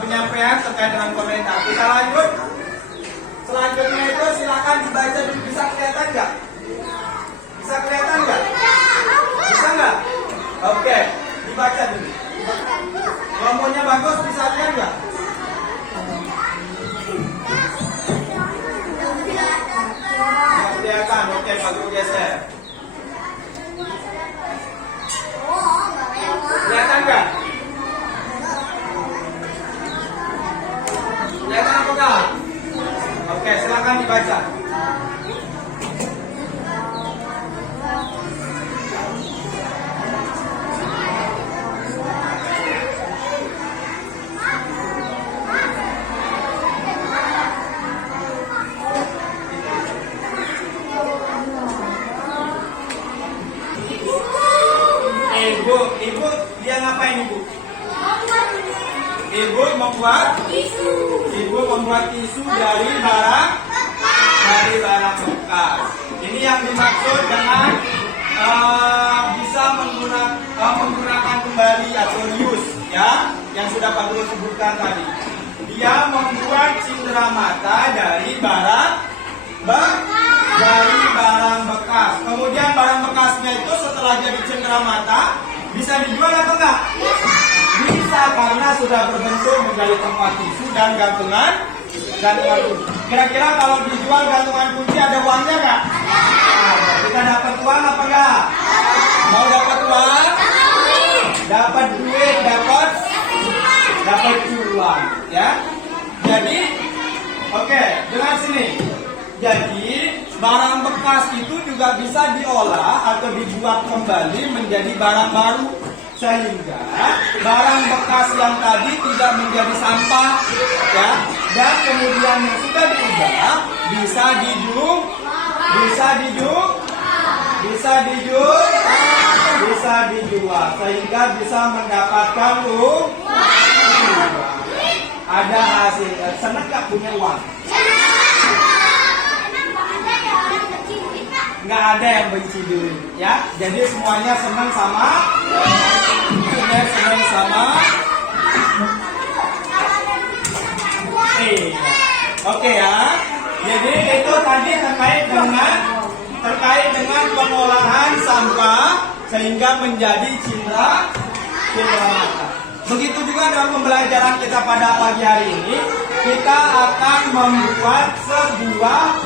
penyampaian terkait dengan komentar. Kita lanjut. Selanjutnya itu silakan dibaca dulu. Bisa kelihatan nggak? Bisa kelihatan nggak? Bisa nggak? Oke, dibaca dulu. Ngomongnya bagus. Oke, silakan dibaca. Ibu, dia ngapain ibu? Ibu membuat tisu dari barang bekas. Ini yang dimaksud dengan bisa menggunakan kembali atau reuse, ya, yang sudah Pak Guru sebutkan tadi. Dia membuat cindera mata dari barang bekas. Kemudian barang bekasnya itu setelah jadi cindera mata bisa dijual atau enggak? Bisa, karena sudah berbentuk menjadi tempat tisu dan gantungan kunci. Kira-kira kalau dijual gantungan kunci ada uangnya nggak? Kita dapat uang apa enggak? Mau dapat uang? Dapat duit, dapat uang, ya. Jadi, oke, dengar sini. Jadi, barang bekas itu juga bisa diolah atau dibuat kembali menjadi barang baru, sehingga barang bekas yang tadi tidak menjadi sampah, ya, dan kemudian yang sudah diubah bisa dijual, sehingga bisa mendapatkan uang. Ada hasil. Senang nggak punya uang? Nggak ada yang benci duit, ya. Jadi semuanya senang sama. Oke, ya. Jadi itu tadi terkait dengan pengolahan sampah sehingga menjadi cindera mata. Begitu juga dalam pembelajaran kita pada pagi hari ini, kita akan membuat sebuah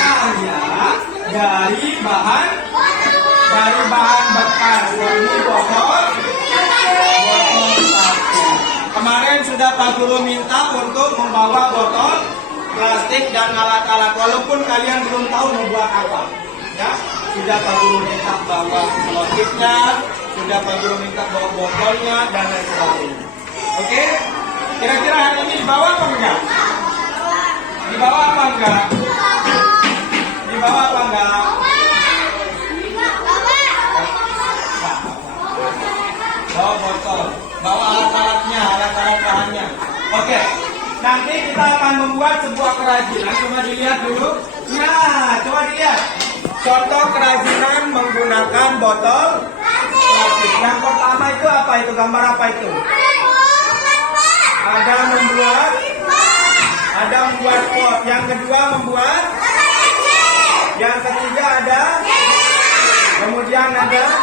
karya dari bahan bekas. Ini botol plastik. Kemarin sudah Pak Guru minta untuk membawa botol plastik dan alat-alat, walaupun kalian belum tahu membuat apa, ya. Sudah Pak Guru minta bawa motifnya, sudah Pak Guru minta bawa botolnya dan lain sebagainya. Oke? Kira-kira hari ini dibawa apa enggak? Dibawa apa enggak? Dibawa apa enggak? Bawa botol, bawa alat-alatnya, alat-alat bahannya. Oke, nanti kita akan membuat sebuah kerajinan. Coba dilihat dulu. Nah, coba dilihat. Contoh kerajinan menggunakan botol plastik. Yang pertama itu apa itu? Gambar apa itu? Ada membuat pot. Yang kedua membuat. Yang ketiga ada. Kemudian ada.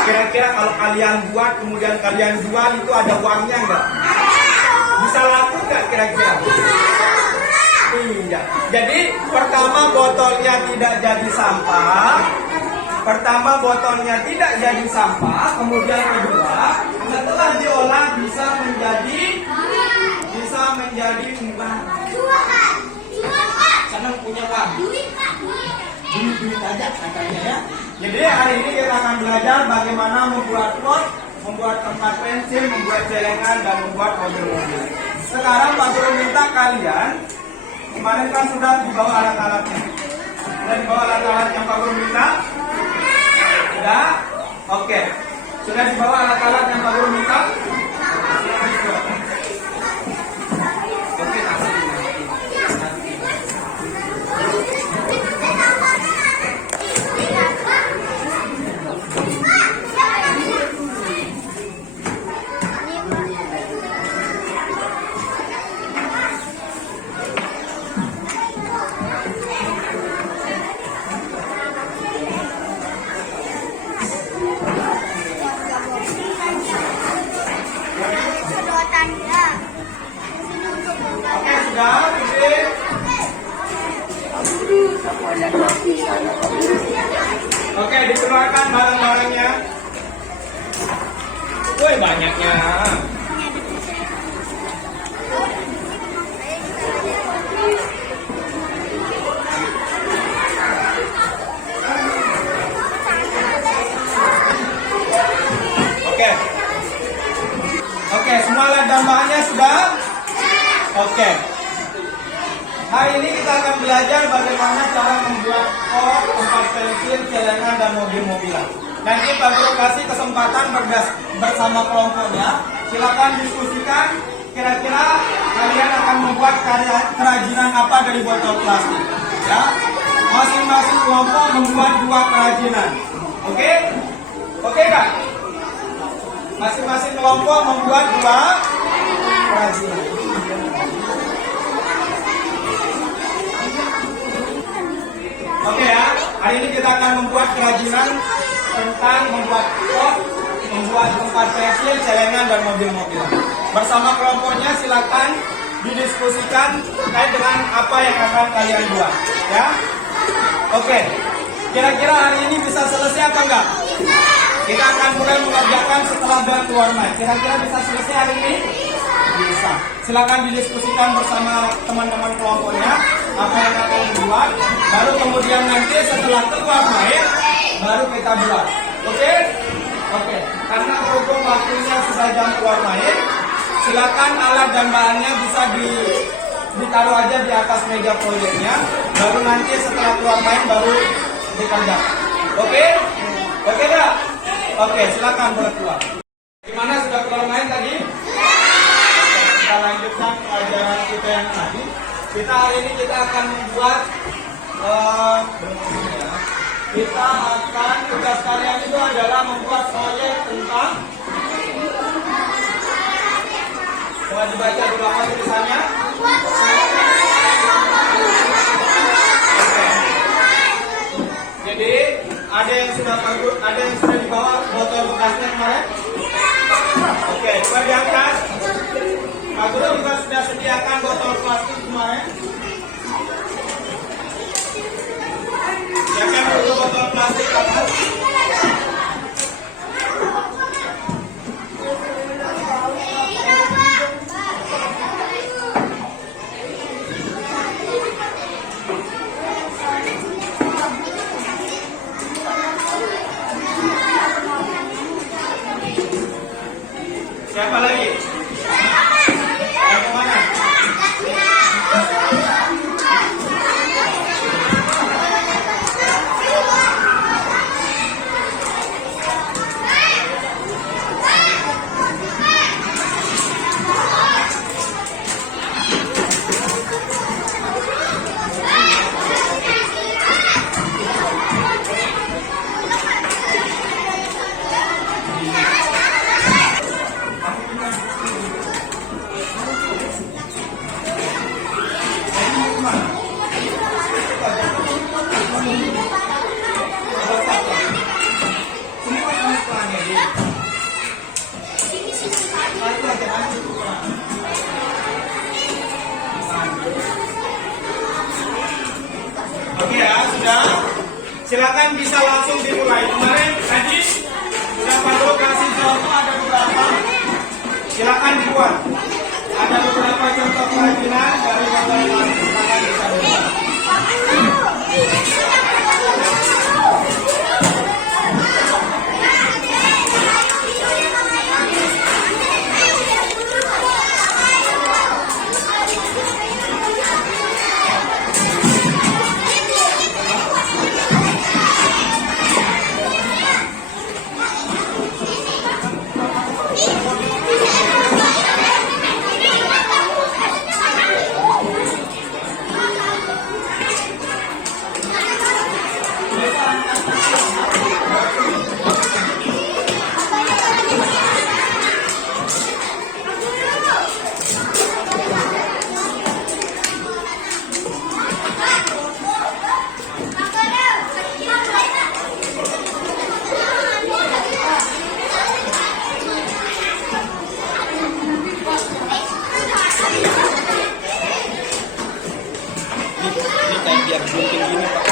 Kira-kira kalau kalian buat kemudian kalian jual itu ada uangnya enggak? Bisa laku enggak kira-kira? Iya. Jadi pertama botolnya tidak jadi sampah. Kemudian kedua, setelah diolah bisa menjadi murah. Senang punya uang. Duit aja katanya, ya. Jadi hari ini kita akan belajar bagaimana membuat pot, membuat tempat pensil, membuat celengan, dan membuat mobil-mobil. Sekarang Pak Guru minta kalian, kemarin kan sudah dibawa alat-alatnya. Sudah dibawa alat-alat yang Pak Guru minta? Sudah? Oke. Sudah dibawa alat-alat yang Pak Guru minta? Oke, dikeluarkan barang-barangnya. Woi, banyaknya. Oke. Hari ini kita akan belajar bagaimana cara membuat pot, tempat pensil, celengan, dan mobil-mobilan. Nanti Pak Guru kasih kesempatan bersama kelompoknya. Silakan diskusikan. Kira-kira kalian akan membuat kerajinan apa dari botol plastik? Ya, masing-masing kelompok membuat 2 kerajinan. Oke? Oke Kak? Masing-masing kelompok membuat 2 kerajinan. Oke ya, hari ini kita akan membuat kerajinan tentang membuat pot, membuat tempat pensil, celengan, dan mobil-mobilan. Bersama kelompoknya silakan didiskusikan terkait dengan apa yang akan kalian buat. Ya, oke. Kira-kira hari ini bisa selesai apa enggak? Kita akan mulai mengerjakan setelah bel keluar mic. Kira-kira bisa selesai hari ini? Bisa. Silakan didiskusikan bersama teman-teman kelompoknya apa yang akan dibuat. Baru kemudian nanti setelah keluar mic, baru kita buat. Oke? Oke. Karena berhubung waktunya sudah jam keluar mic, silakan alat dan bahannya bisa ditaruh aja di atas meja proyeknya. Baru nanti setelah keluar mic baru dikerjakan. Oke? Oke enggak? Oke, silakan boleh keluar. Gimana, sudah keluar main tadi? Kita lanjutkan pelajaran kita yang tadi. Hari ini kita akan membuat tugas kalian itu adalah membuat proyek tentang, coba dibaca dulu apa tulisannya. Jadi ada yang sudah dibawa botol bekasnya kemarin? Oke, coba diangkat. Pak Guru juga sudah sediakan botol plastik kemarin. Siapkan dulu botol plastik apa? Siapa lagi? Yang kemana? Oke ya, sudah. Silakan bisa langsung dimulai. Kemarin tadi sudah Pak Guru kasih contoh, ada beberapa. Silakan dibuat. Ada beberapa contoh kerajinan dari botol plastik. Silakan bisa dibuat. Biar gunting gini Pak.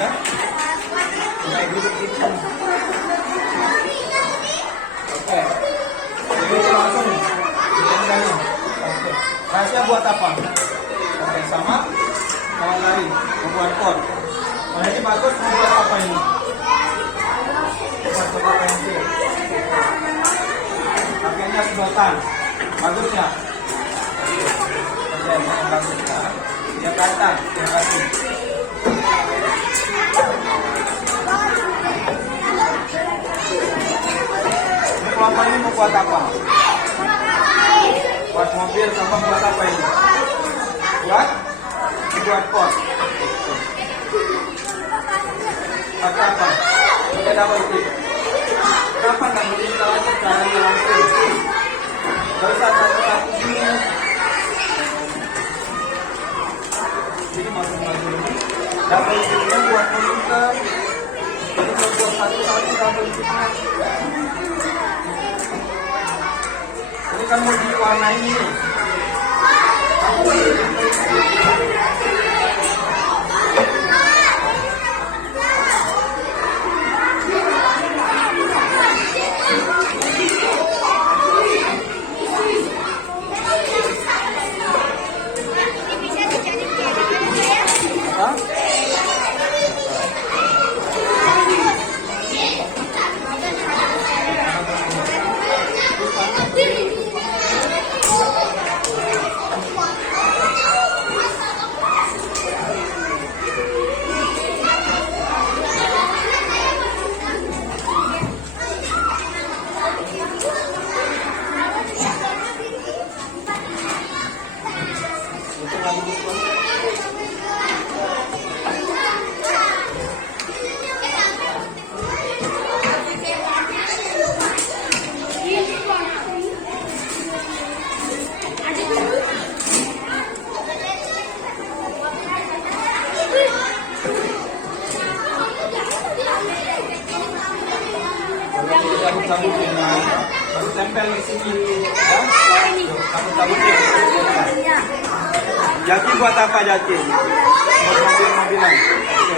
Udah? Naik duduk di sini. Oke. Jadi langsung ditendangin. Oke. Rahasia buat apa? Oke, sama kawan lari, membuat pot. Nah ini bagus, mau buat apa ini? Buat coba pensil. Pakainya sedotan. Bagus ya? Oke, bagus ya. Ya kata, terima kasih. Ini kelompok ini mau buat apa? Buat mobil sama buat apa ini? Buat pot. Pakai apa? Pakai double tip. Kenapa nggak berinstall aja caranya langsung? Gak usah satu-satu gini. Jadi masing-masing ini double tipnya buat komputer. Jadi kalau buat satu-satu double tipnya. Ini kan mau diwarnai ini. Cabut-cabutin ya, baru tempel di sini ya. Cabut-cabutin. Jaki buat apa Jaki? Buat mobil-mobilan. Oke.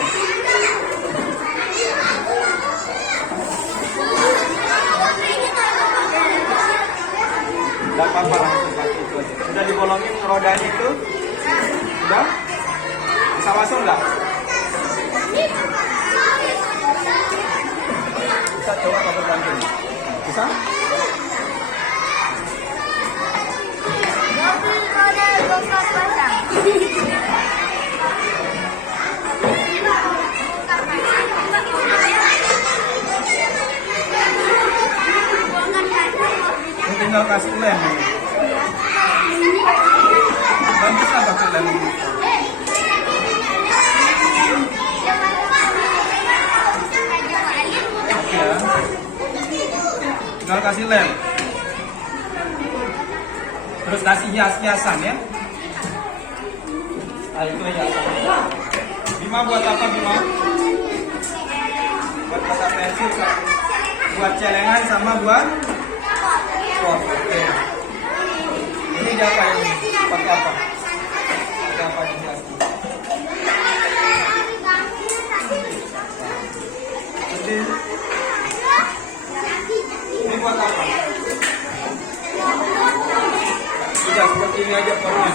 Gak apa-apa, langsung pakai itu aja. Sudah dibolongin rodanya itu? Sudah? Bisa masuk nggak? Bisa coba pakai bantuin. Bisa? Mobil roda bongkar pasang. Ini tinggal kasih lem. Dan bisa pakai lem ini. Ya. Tinggal kasih lem. Terus kasih hias-hiasan ya. Nah, itu hiasan. Bima buat apa Bima? Buat kata pensil, buat celengan sama buat pot. Oke. Ini apa ini? Pakai apa? Pakai apa ini? Ini buat apa? Sudah seperti ini aja forumnya.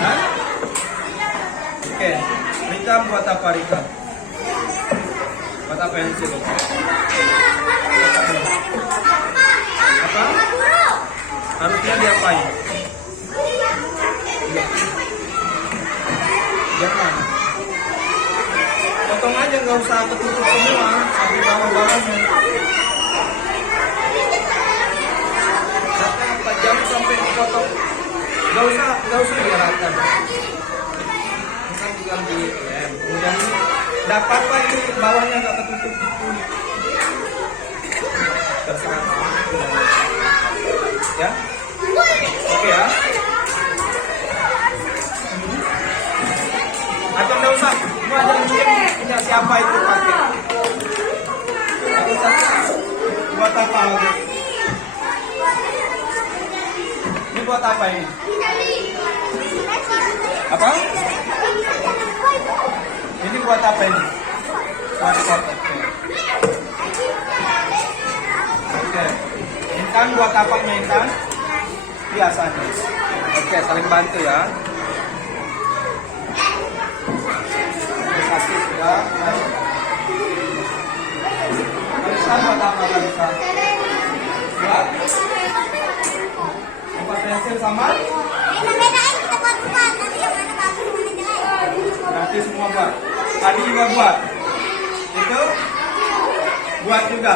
Hah? Oke. Rika buat apa Rika? Buat apa pensil? Apa? Harusnya diapain? Jangan. Potong aja, nggak usah ketutup semua sampai bawah-bawahnya. Datang 4 jam sampai dipotong. Nggak usah diarahkan. Kita tinggal di lem. Kemudian dapat apa ini bawahnya nggak ketutup gitu. Terserah kamu. Ya, oke ya. Atau nggak usah. Mau aja punya siapa itu pakai. Nggak usah. Buat apa lagi? Ini buat apa ini? Apa? Ini buat apa ini? Buat pot. Oke. Oke. Intan buat apa Intan? Biasanya. Oke, saling bantu ya. Satu sudah. Bisa buat apa bisa? Buat tempat pensil sama? Nanti semua buat. Tadi juga buat. Itu buat juga.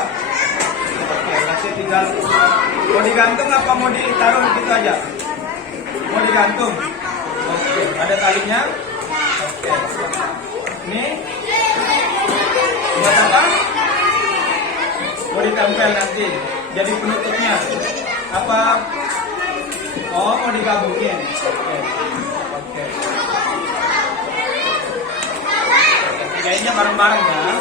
Oke, masih tinggal. Mau digantung apa mau ditaruh gitu aja? Mau digantung. Oke, ada talinya. Oke. Ini buat apa? Mau ditempel nanti. Jadi penutupnya. Apa? Oh, mau digabungin. Oke. Oke. Kayaknya bareng-bareng ya.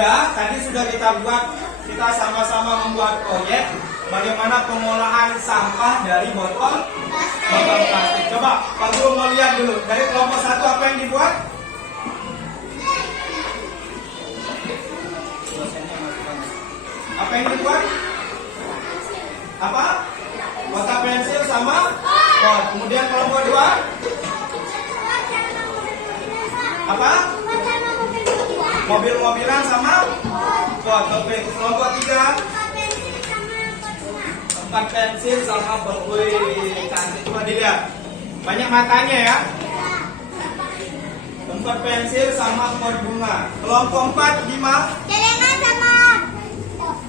Tadi sudah kita sama-sama membuat proyek bagaimana pengolahan sampah dari botol plastik. Coba Pak Guru mau lihat dulu dari kelompok 1 apa yang dibuat? Apa yang dibuat? Apa? Pota pensil sama pot. Kemudian kelompok 2 apa? Mobil-mobilan sama pot. Oke, kelompok 3 tempat pensil sama pot. Wih, cantik. Coba dilihat. Banyak matanya ya. Tempat pensil sama pot bunga. Kelompok 4 Bima. Celengan sama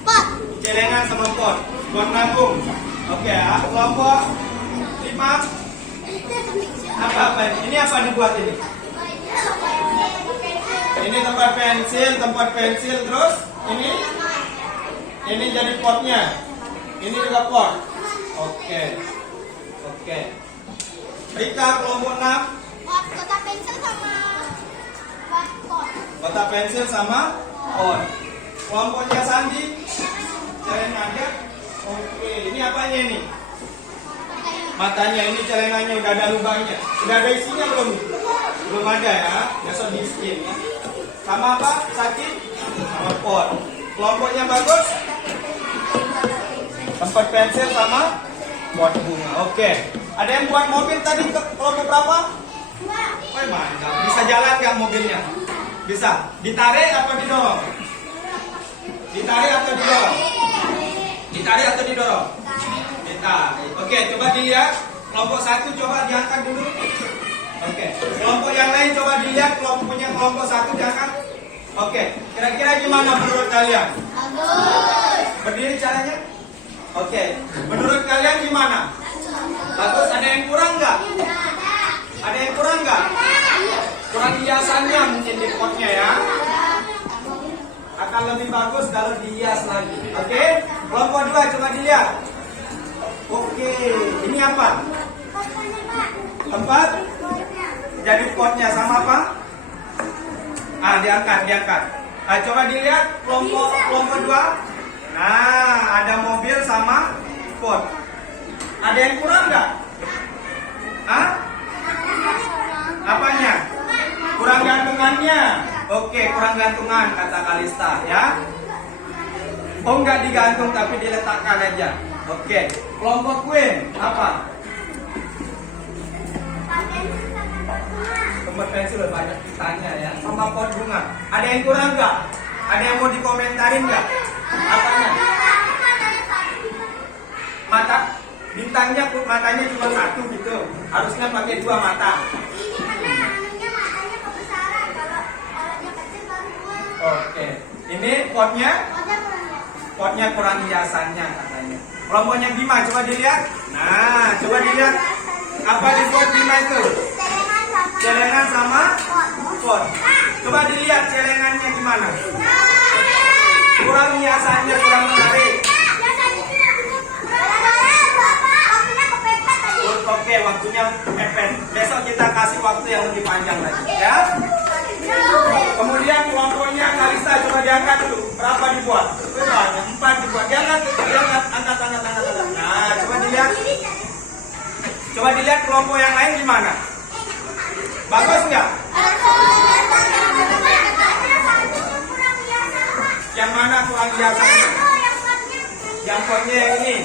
pot. Celengan sama pot. Buat nabung. Oke ya. Kelompok 5 apa? Ini apa dibuat ini? Ini tempat pensil terus ini jadi potnya. Ini juga pot. Oke. Rika kelompok 6. Kotak pensil sama pot. Kotak pensil sama pot. Kelompoknya Sandi. Celengan ya. Oke, ini apanya ini? Matanya ini celengannya udah ada lubangnya. Udah ada isinya belum? Belum ada ya. Besok diisiin ya. Sama apa? Sakit? Sama pot. Kelompoknya bagus? Tempat pensil sama pot bunga. Oke. Ada yang buat mobil tadi kelompok berapa? Oh, mantap. Bisa jalan nggak mobilnya? Bisa. Ditarik atau didorong? Ditarik atau didorong? Ditarik atau didorong? Ditarik. Oke, coba dilihat. Kelompok satu coba diangkat dulu. Oke. Kelompok yang lain coba dilihat. Kelompok satu diangkat. Oke. Kira-kira gimana menurut kalian? Bagus. Berdiri caranya? Oke. Menurut kalian gimana? Bagus. Ada yang kurang nggak? Ada yang kurang nggak? Kurang hiasannya mungkin di potnya ya. Akan lebih bagus kalau dihias lagi. Oke? Kelompok 2 coba dilihat. Oke, ini apa? Tempat? Jadi potnya sama apa? Diangkat. Coba dilihat kelompok 2. Nah, ada mobil sama pot. Ada yang kurang nggak? Apanya? Kurang gantungannya. Oke, kurang gantungan kata Kalista ya. Oh, nggak digantung tapi diletakkan aja. Oke, kelompok Queen apa? Tempat pensil banyak ditanya ya. Sama pot bunga. Ada yang kurang nggak? Ada yang mau dikomentarin nggak? Apanya? Mata bintangnya cuma 1 gitu. Harusnya pakai 2 mata. Oke, ini potnya kurang hiasannya katanya. Kelompoknya Bima coba dilihat. Nah, coba dilihat apa di pot Bima itu? Celengan sama pot. Coba dilihat celengannya gimana? Kurang hiasannya, kurang menarik. Oke, waktunya mepet. Besok kita kasih waktu yang lebih panjang lagi ya. Kemudian kelompoknya Kalista coba diangkat dulu. Berapa dibuat? Banyak, 4 dibuat. Diangkat, angkat. Nah, coba dilihat. Coba dilihat kelompok yang lain gimana? Bagus nggak? Yang mana kurang hiasannya? Yang potnya yang ini.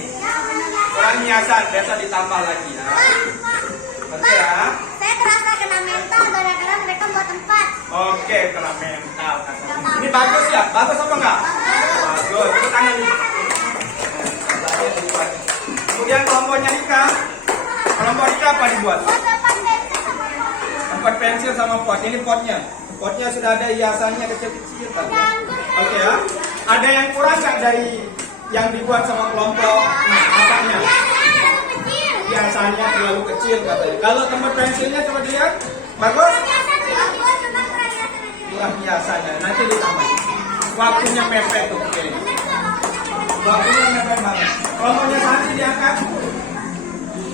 Kurang hiasan, besok ditambah lagi ya. Oke ya. Saya kerasa kena mental gara-gara mereka buat tempat. Oke, kena mental katanya. Ini bagus ya? Bagus apa enggak? Bagus. Tepuk tangan nih. Kemudian kelompoknya Rika. Kelompok Rika apa dibuat? Tempat pensil sama pot. Ini potnya. Potnya sudah ada hiasannya kecil-kecil tadi. Oke ya. Ada yang kurang nggak dari yang dibuat sama kelompok? Nah, apanya? Hiasannya terlalu kecil katanya. Kalau tempat pensilnya coba dilihat. Bagus? Kurang hiasannya. Nanti ditambah. Waktunya mepet tuh. Oke. Waktunya mepet banget. Kelompoknya Santi diangkat.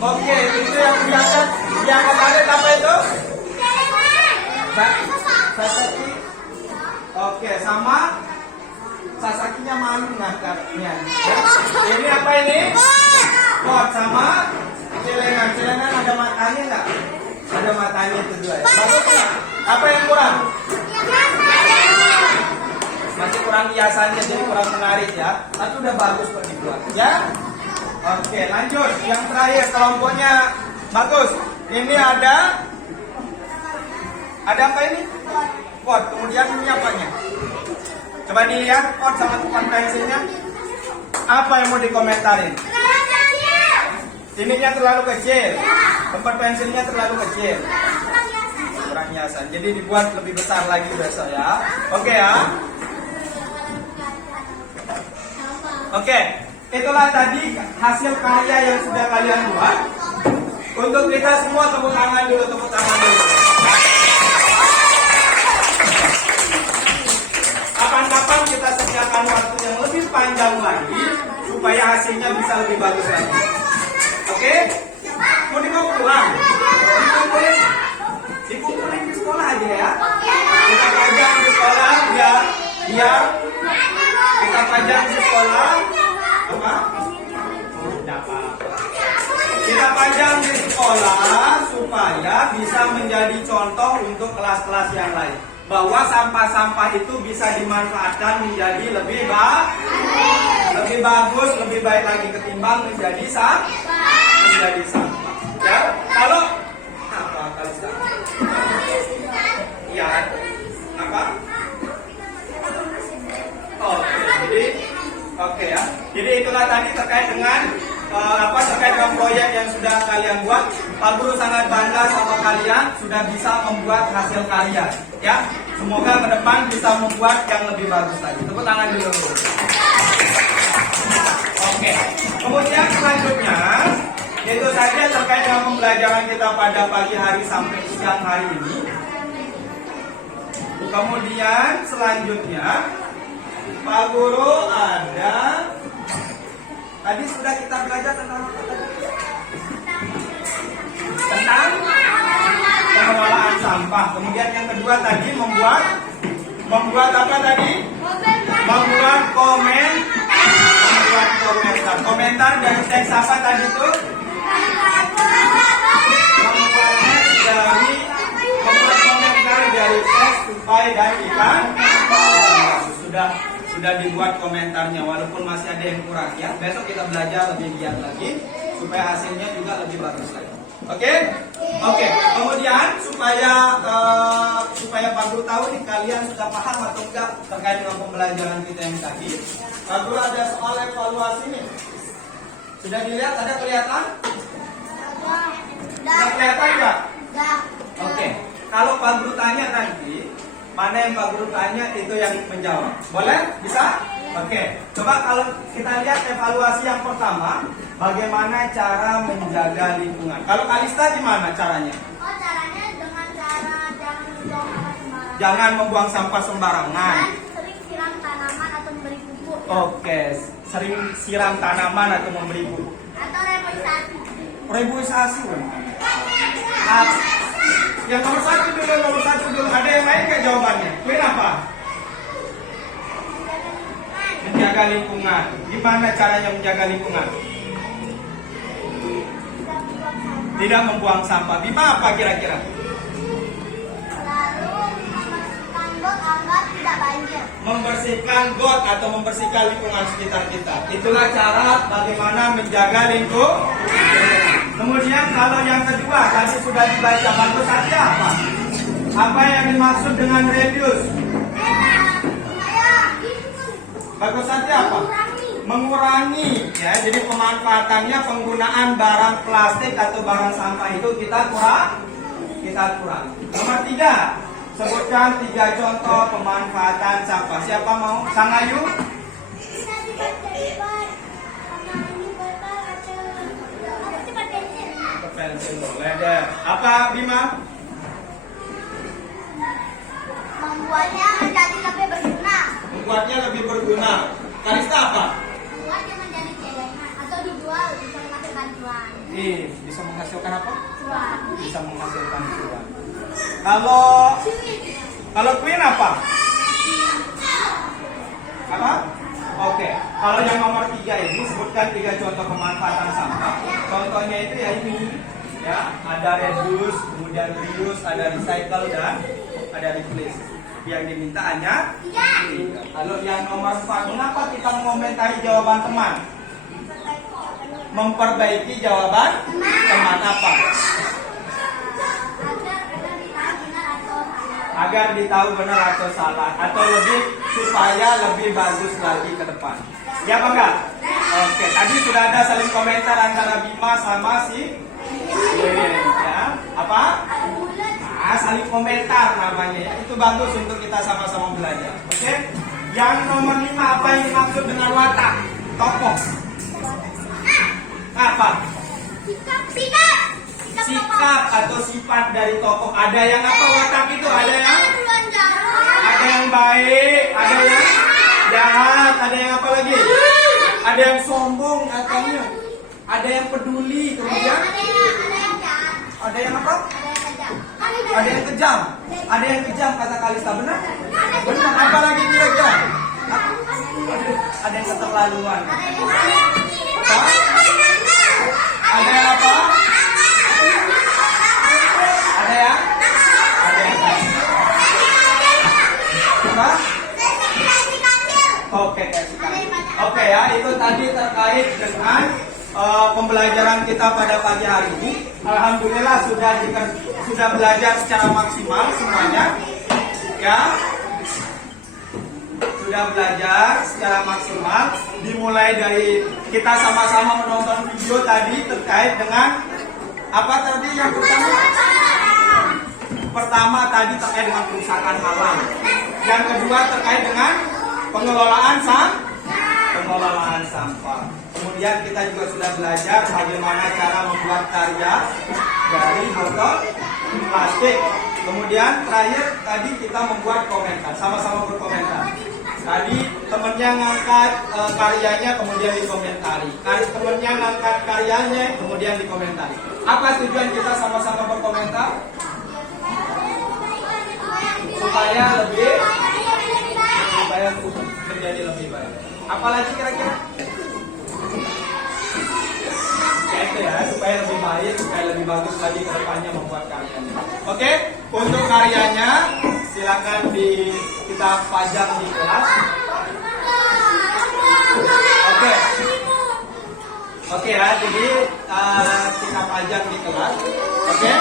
Oke, itu yang diangkat. Diangkat apa itu? Sasaki. Oke, sama Sasakinya malu ngangkatnya. Ini apa ini? Pot sama celengan. Celengan ada matanya nggak? Ada matanya itu 2 ya. Bagus nggak? Apa yang kurang? Masih kurang hiasannya, jadi kurang menarik ya. Tapi udah bagus kok dibuat ya. Oke, lanjut. Yang terakhir kelompoknya bagus. Ini ada apa ini? Pot. Kemudian ini apanya? Coba dilihat pot sama tempat pensilnya. Apa yang mau dikomentarin? Ininya terlalu kecil. Tempat pensilnya terlalu kecil. Kurang hiasan. Jadi dibuat lebih besar lagi besok ya. Oke ya. Oke. Itulah tadi hasil karya yang sudah kalian buat. Untuk kita semua tepuk tangan dulu, tepuk tangan dulu. Kapan-kapan kita sediakan waktu yang lebih panjang lagi supaya hasilnya bisa lebih bagus lagi. Oke? Mau dibawa pulang? Dikumpulin di sekolah aja ya. Kita pajang di sekolah biar kita pajang di sekolah. Apa? Tidak apa-apa. Kita kita pajang di sekolah supaya bisa menjadi contoh untuk kelas-kelas yang lain. Bahwa sampah-sampah itu bisa dimanfaatkan menjadi lebih bagus, lebih baik lagi ketimbang menjadi sampah. Ya, kalau apa Kalista? Iya, apa? Oke ya. Jadi itulah tadi terkait dengan terkait dengan proyek yang sudah kalian buat. Pak Guru sangat bangga sama kalian sudah bisa membuat hasil karya. Ya, semoga ke depan bisa membuat yang lebih bagus lagi. Tepuk tangan dulu. Oke. Kemudian selanjutnya itu saja terkait dengan pembelajaran kita pada pagi hari sampai siang hari ini. Kemudian selanjutnya Pak Guru ada tadi sudah kita belajar tentang apa tadi? Tentang pengelolaan sampah. Kemudian yang kedua tadi membuat apa tadi? Membuat komentar dari teks apa tadi itu? Membuat komentar dari teks tupai dan ikan. Sudah dibuat komentarnya walaupun masih ada yang kurang ya. Besok kita belajar lebih giat lagi supaya hasilnya juga lebih bagus lagi. Oke? Kemudian supaya Pak Guru tahu nih kalian sudah paham atau enggak terkait dengan pembelajaran kita yang tadi. Pak Guru ada soal evaluasi nih. Sudah dilihat, ada kelihatan? Sudah kelihatan enggak? Oke. Kalau Pak Guru tanya nanti, mana yang Pak Guru tanya itu yang menjawab. Boleh? Bisa? Oke. Coba kalau kita lihat evaluasi yang pertama, bagaimana cara menjaga lingkungan. Kalau Kalista gimana caranya? Caranya dengan cara Jangan membuang sampah sembarangan. Dan sering siram tanaman atau memberi pupuk. Oke, sering siram tanaman atau memberi pupuk. Atau reboisasi. Reboisasi. Yang nomor satu dulu. Ada yang lain nggak jawabannya? Queen apa? Menjaga lingkungan. Gimana caranya menjaga lingkungan? Tidak membuang sampah. Bima apa kira-kira? Lalu membersihkan got agar tidak banjir. Membersihkan got atau membersihkan lingkungan sekitar kita. Itulah cara bagaimana menjaga lingkungan. Kemudian kalau yang kedua tadi sudah dibaca, bagus saja apa? Apa yang dimaksud dengan reduce? Bagus saja apa? Mengurangi ya. Jadi pemanfaatannya penggunaan barang plastik atau barang sampah itu kita kurang. Nomor 3, sebutkan 3 contoh pemanfaatan sampah. Siapa mau? Sangayu? Pensil boleh deh. Apa Bima? Membuatnya menjadi lebih berguna. Membuatnya lebih berguna. Kalista apa? Membuatnya menjadi celengan atau dijual bisa menghasilkan cuan. Bisa menghasilkan apa? Cuan. Bisa menghasilkan cuan. Kalau Queen apa? Apa? Oke. Kalau yang nomor 3 ini sebutkan 3 contoh pemanfaatan sampah. Contohnya itu ya ini. Ya, ada reduce, kemudian reuse, ada recycle dan ada replace. Yang diminta hanya 3. Kalau yang nomor 4, mengapa kita mengomentari jawaban teman? Memperbaiki jawaban teman apa? Agar ditahu benar atau salah, atau supaya lebih bagus lagi ke depan. Ya apa enggak? Oke, tadi sudah ada saling komentar antara Bima sama si ya. Apa? Saling komentar namanya ya. Itu bagus untuk kita sama-sama belajar. Oke? Yang nomor 5, apa yang dimaksud dengan watak? Tokoh. Apa? Sikap atau sifat dari tokoh. Ada yang apa watak itu? Ada yang baik, ada yang jahat, ada yang apa lagi? Ada yang sombong katanya. Ada yang peduli, kemudian ada yang apa? Ada yang kejam. Ada yang kejam kata Kalista, benar? Benar. Apa lagi kira-kira? Ada yang keterlaluan. Ada yang apa? pembelajaran kita pada pagi hari ini. Alhamdulillah sudah belajar secara maksimal semuanya, ya. Sudah belajar secara maksimal. Dimulai dari kita sama-sama menonton video tadi terkait dengan apa tadi yang pertama? Pertama tadi terkait dengan kerusakan alam. Yang kedua terkait dengan pengelolaan sampah. Kemudian kita juga sudah belajar bagaimana cara membuat karya dari botol plastik. Kemudian terakhir tadi kita membuat komentar, sama-sama berkomentar. Tadi temennya ngangkat karyanya kemudian dikomentari. Temennya ngangkat karyanya kemudian dikomentari. Apa tujuan kita sama-sama berkomentar? Supaya menjadi lebih baik. Apalagi kira-kira? Ya itu ya, supaya lebih baik, supaya lebih bagus lagi ke depannya membuat karyanya. Oke, untuk karyanya silakan kita pajang di kelas. Oke ya, jadi kita pajang di kelas. Oke,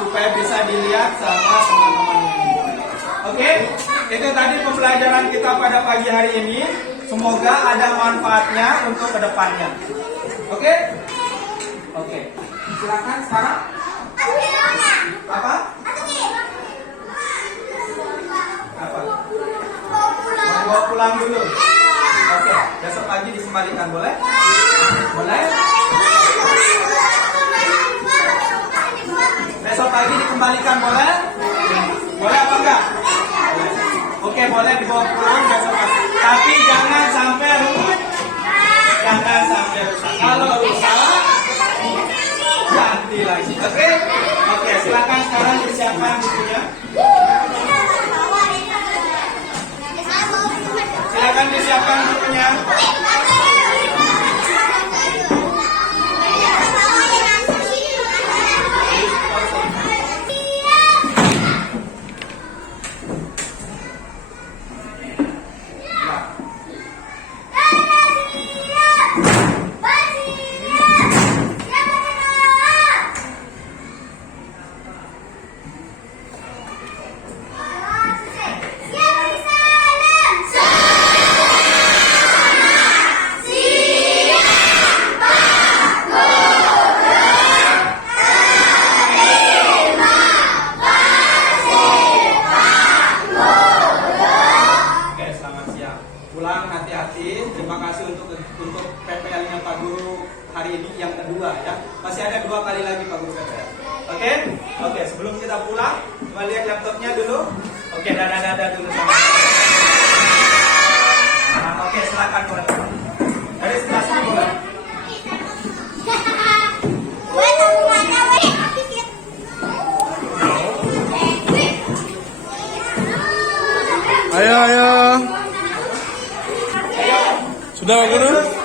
supaya bisa dilihat sama teman-teman. Oke, itu tadi pembelajaran kita pada pagi hari ini. Semoga ada manfaatnya untuk kedepannya. Oke? Oke. Silakan sekarang. Apa? Apa? Mau pulang dulu. Oke. Besok pagi dikembalikan, boleh? Boleh? Besok pagi dikembalikan, boleh? Boleh apa enggak? Oke, boleh dibawa pulang besok pagi. Tapi jangan sampai rusak. Jangan sampai rusak. Kalau rusak, ganti lagi. Oke? Oke, silakan sekarang disiapkan bukunya. Silakan disiapkan bukunya. Pulang hati-hati. Terima kasih untuk PPL-nya Pak Guru hari ini yang kedua ya. Masih ada 2 kali lagi Pak Guru PPL. Oke? Oke, sebelum kita pulang, coba lihat laptopnya dulu. Oke, dadah dulu sama. Nah, oke, silakan mulai. Dari sebelah sini mulai. Ayo. Sudah, Pak Guru?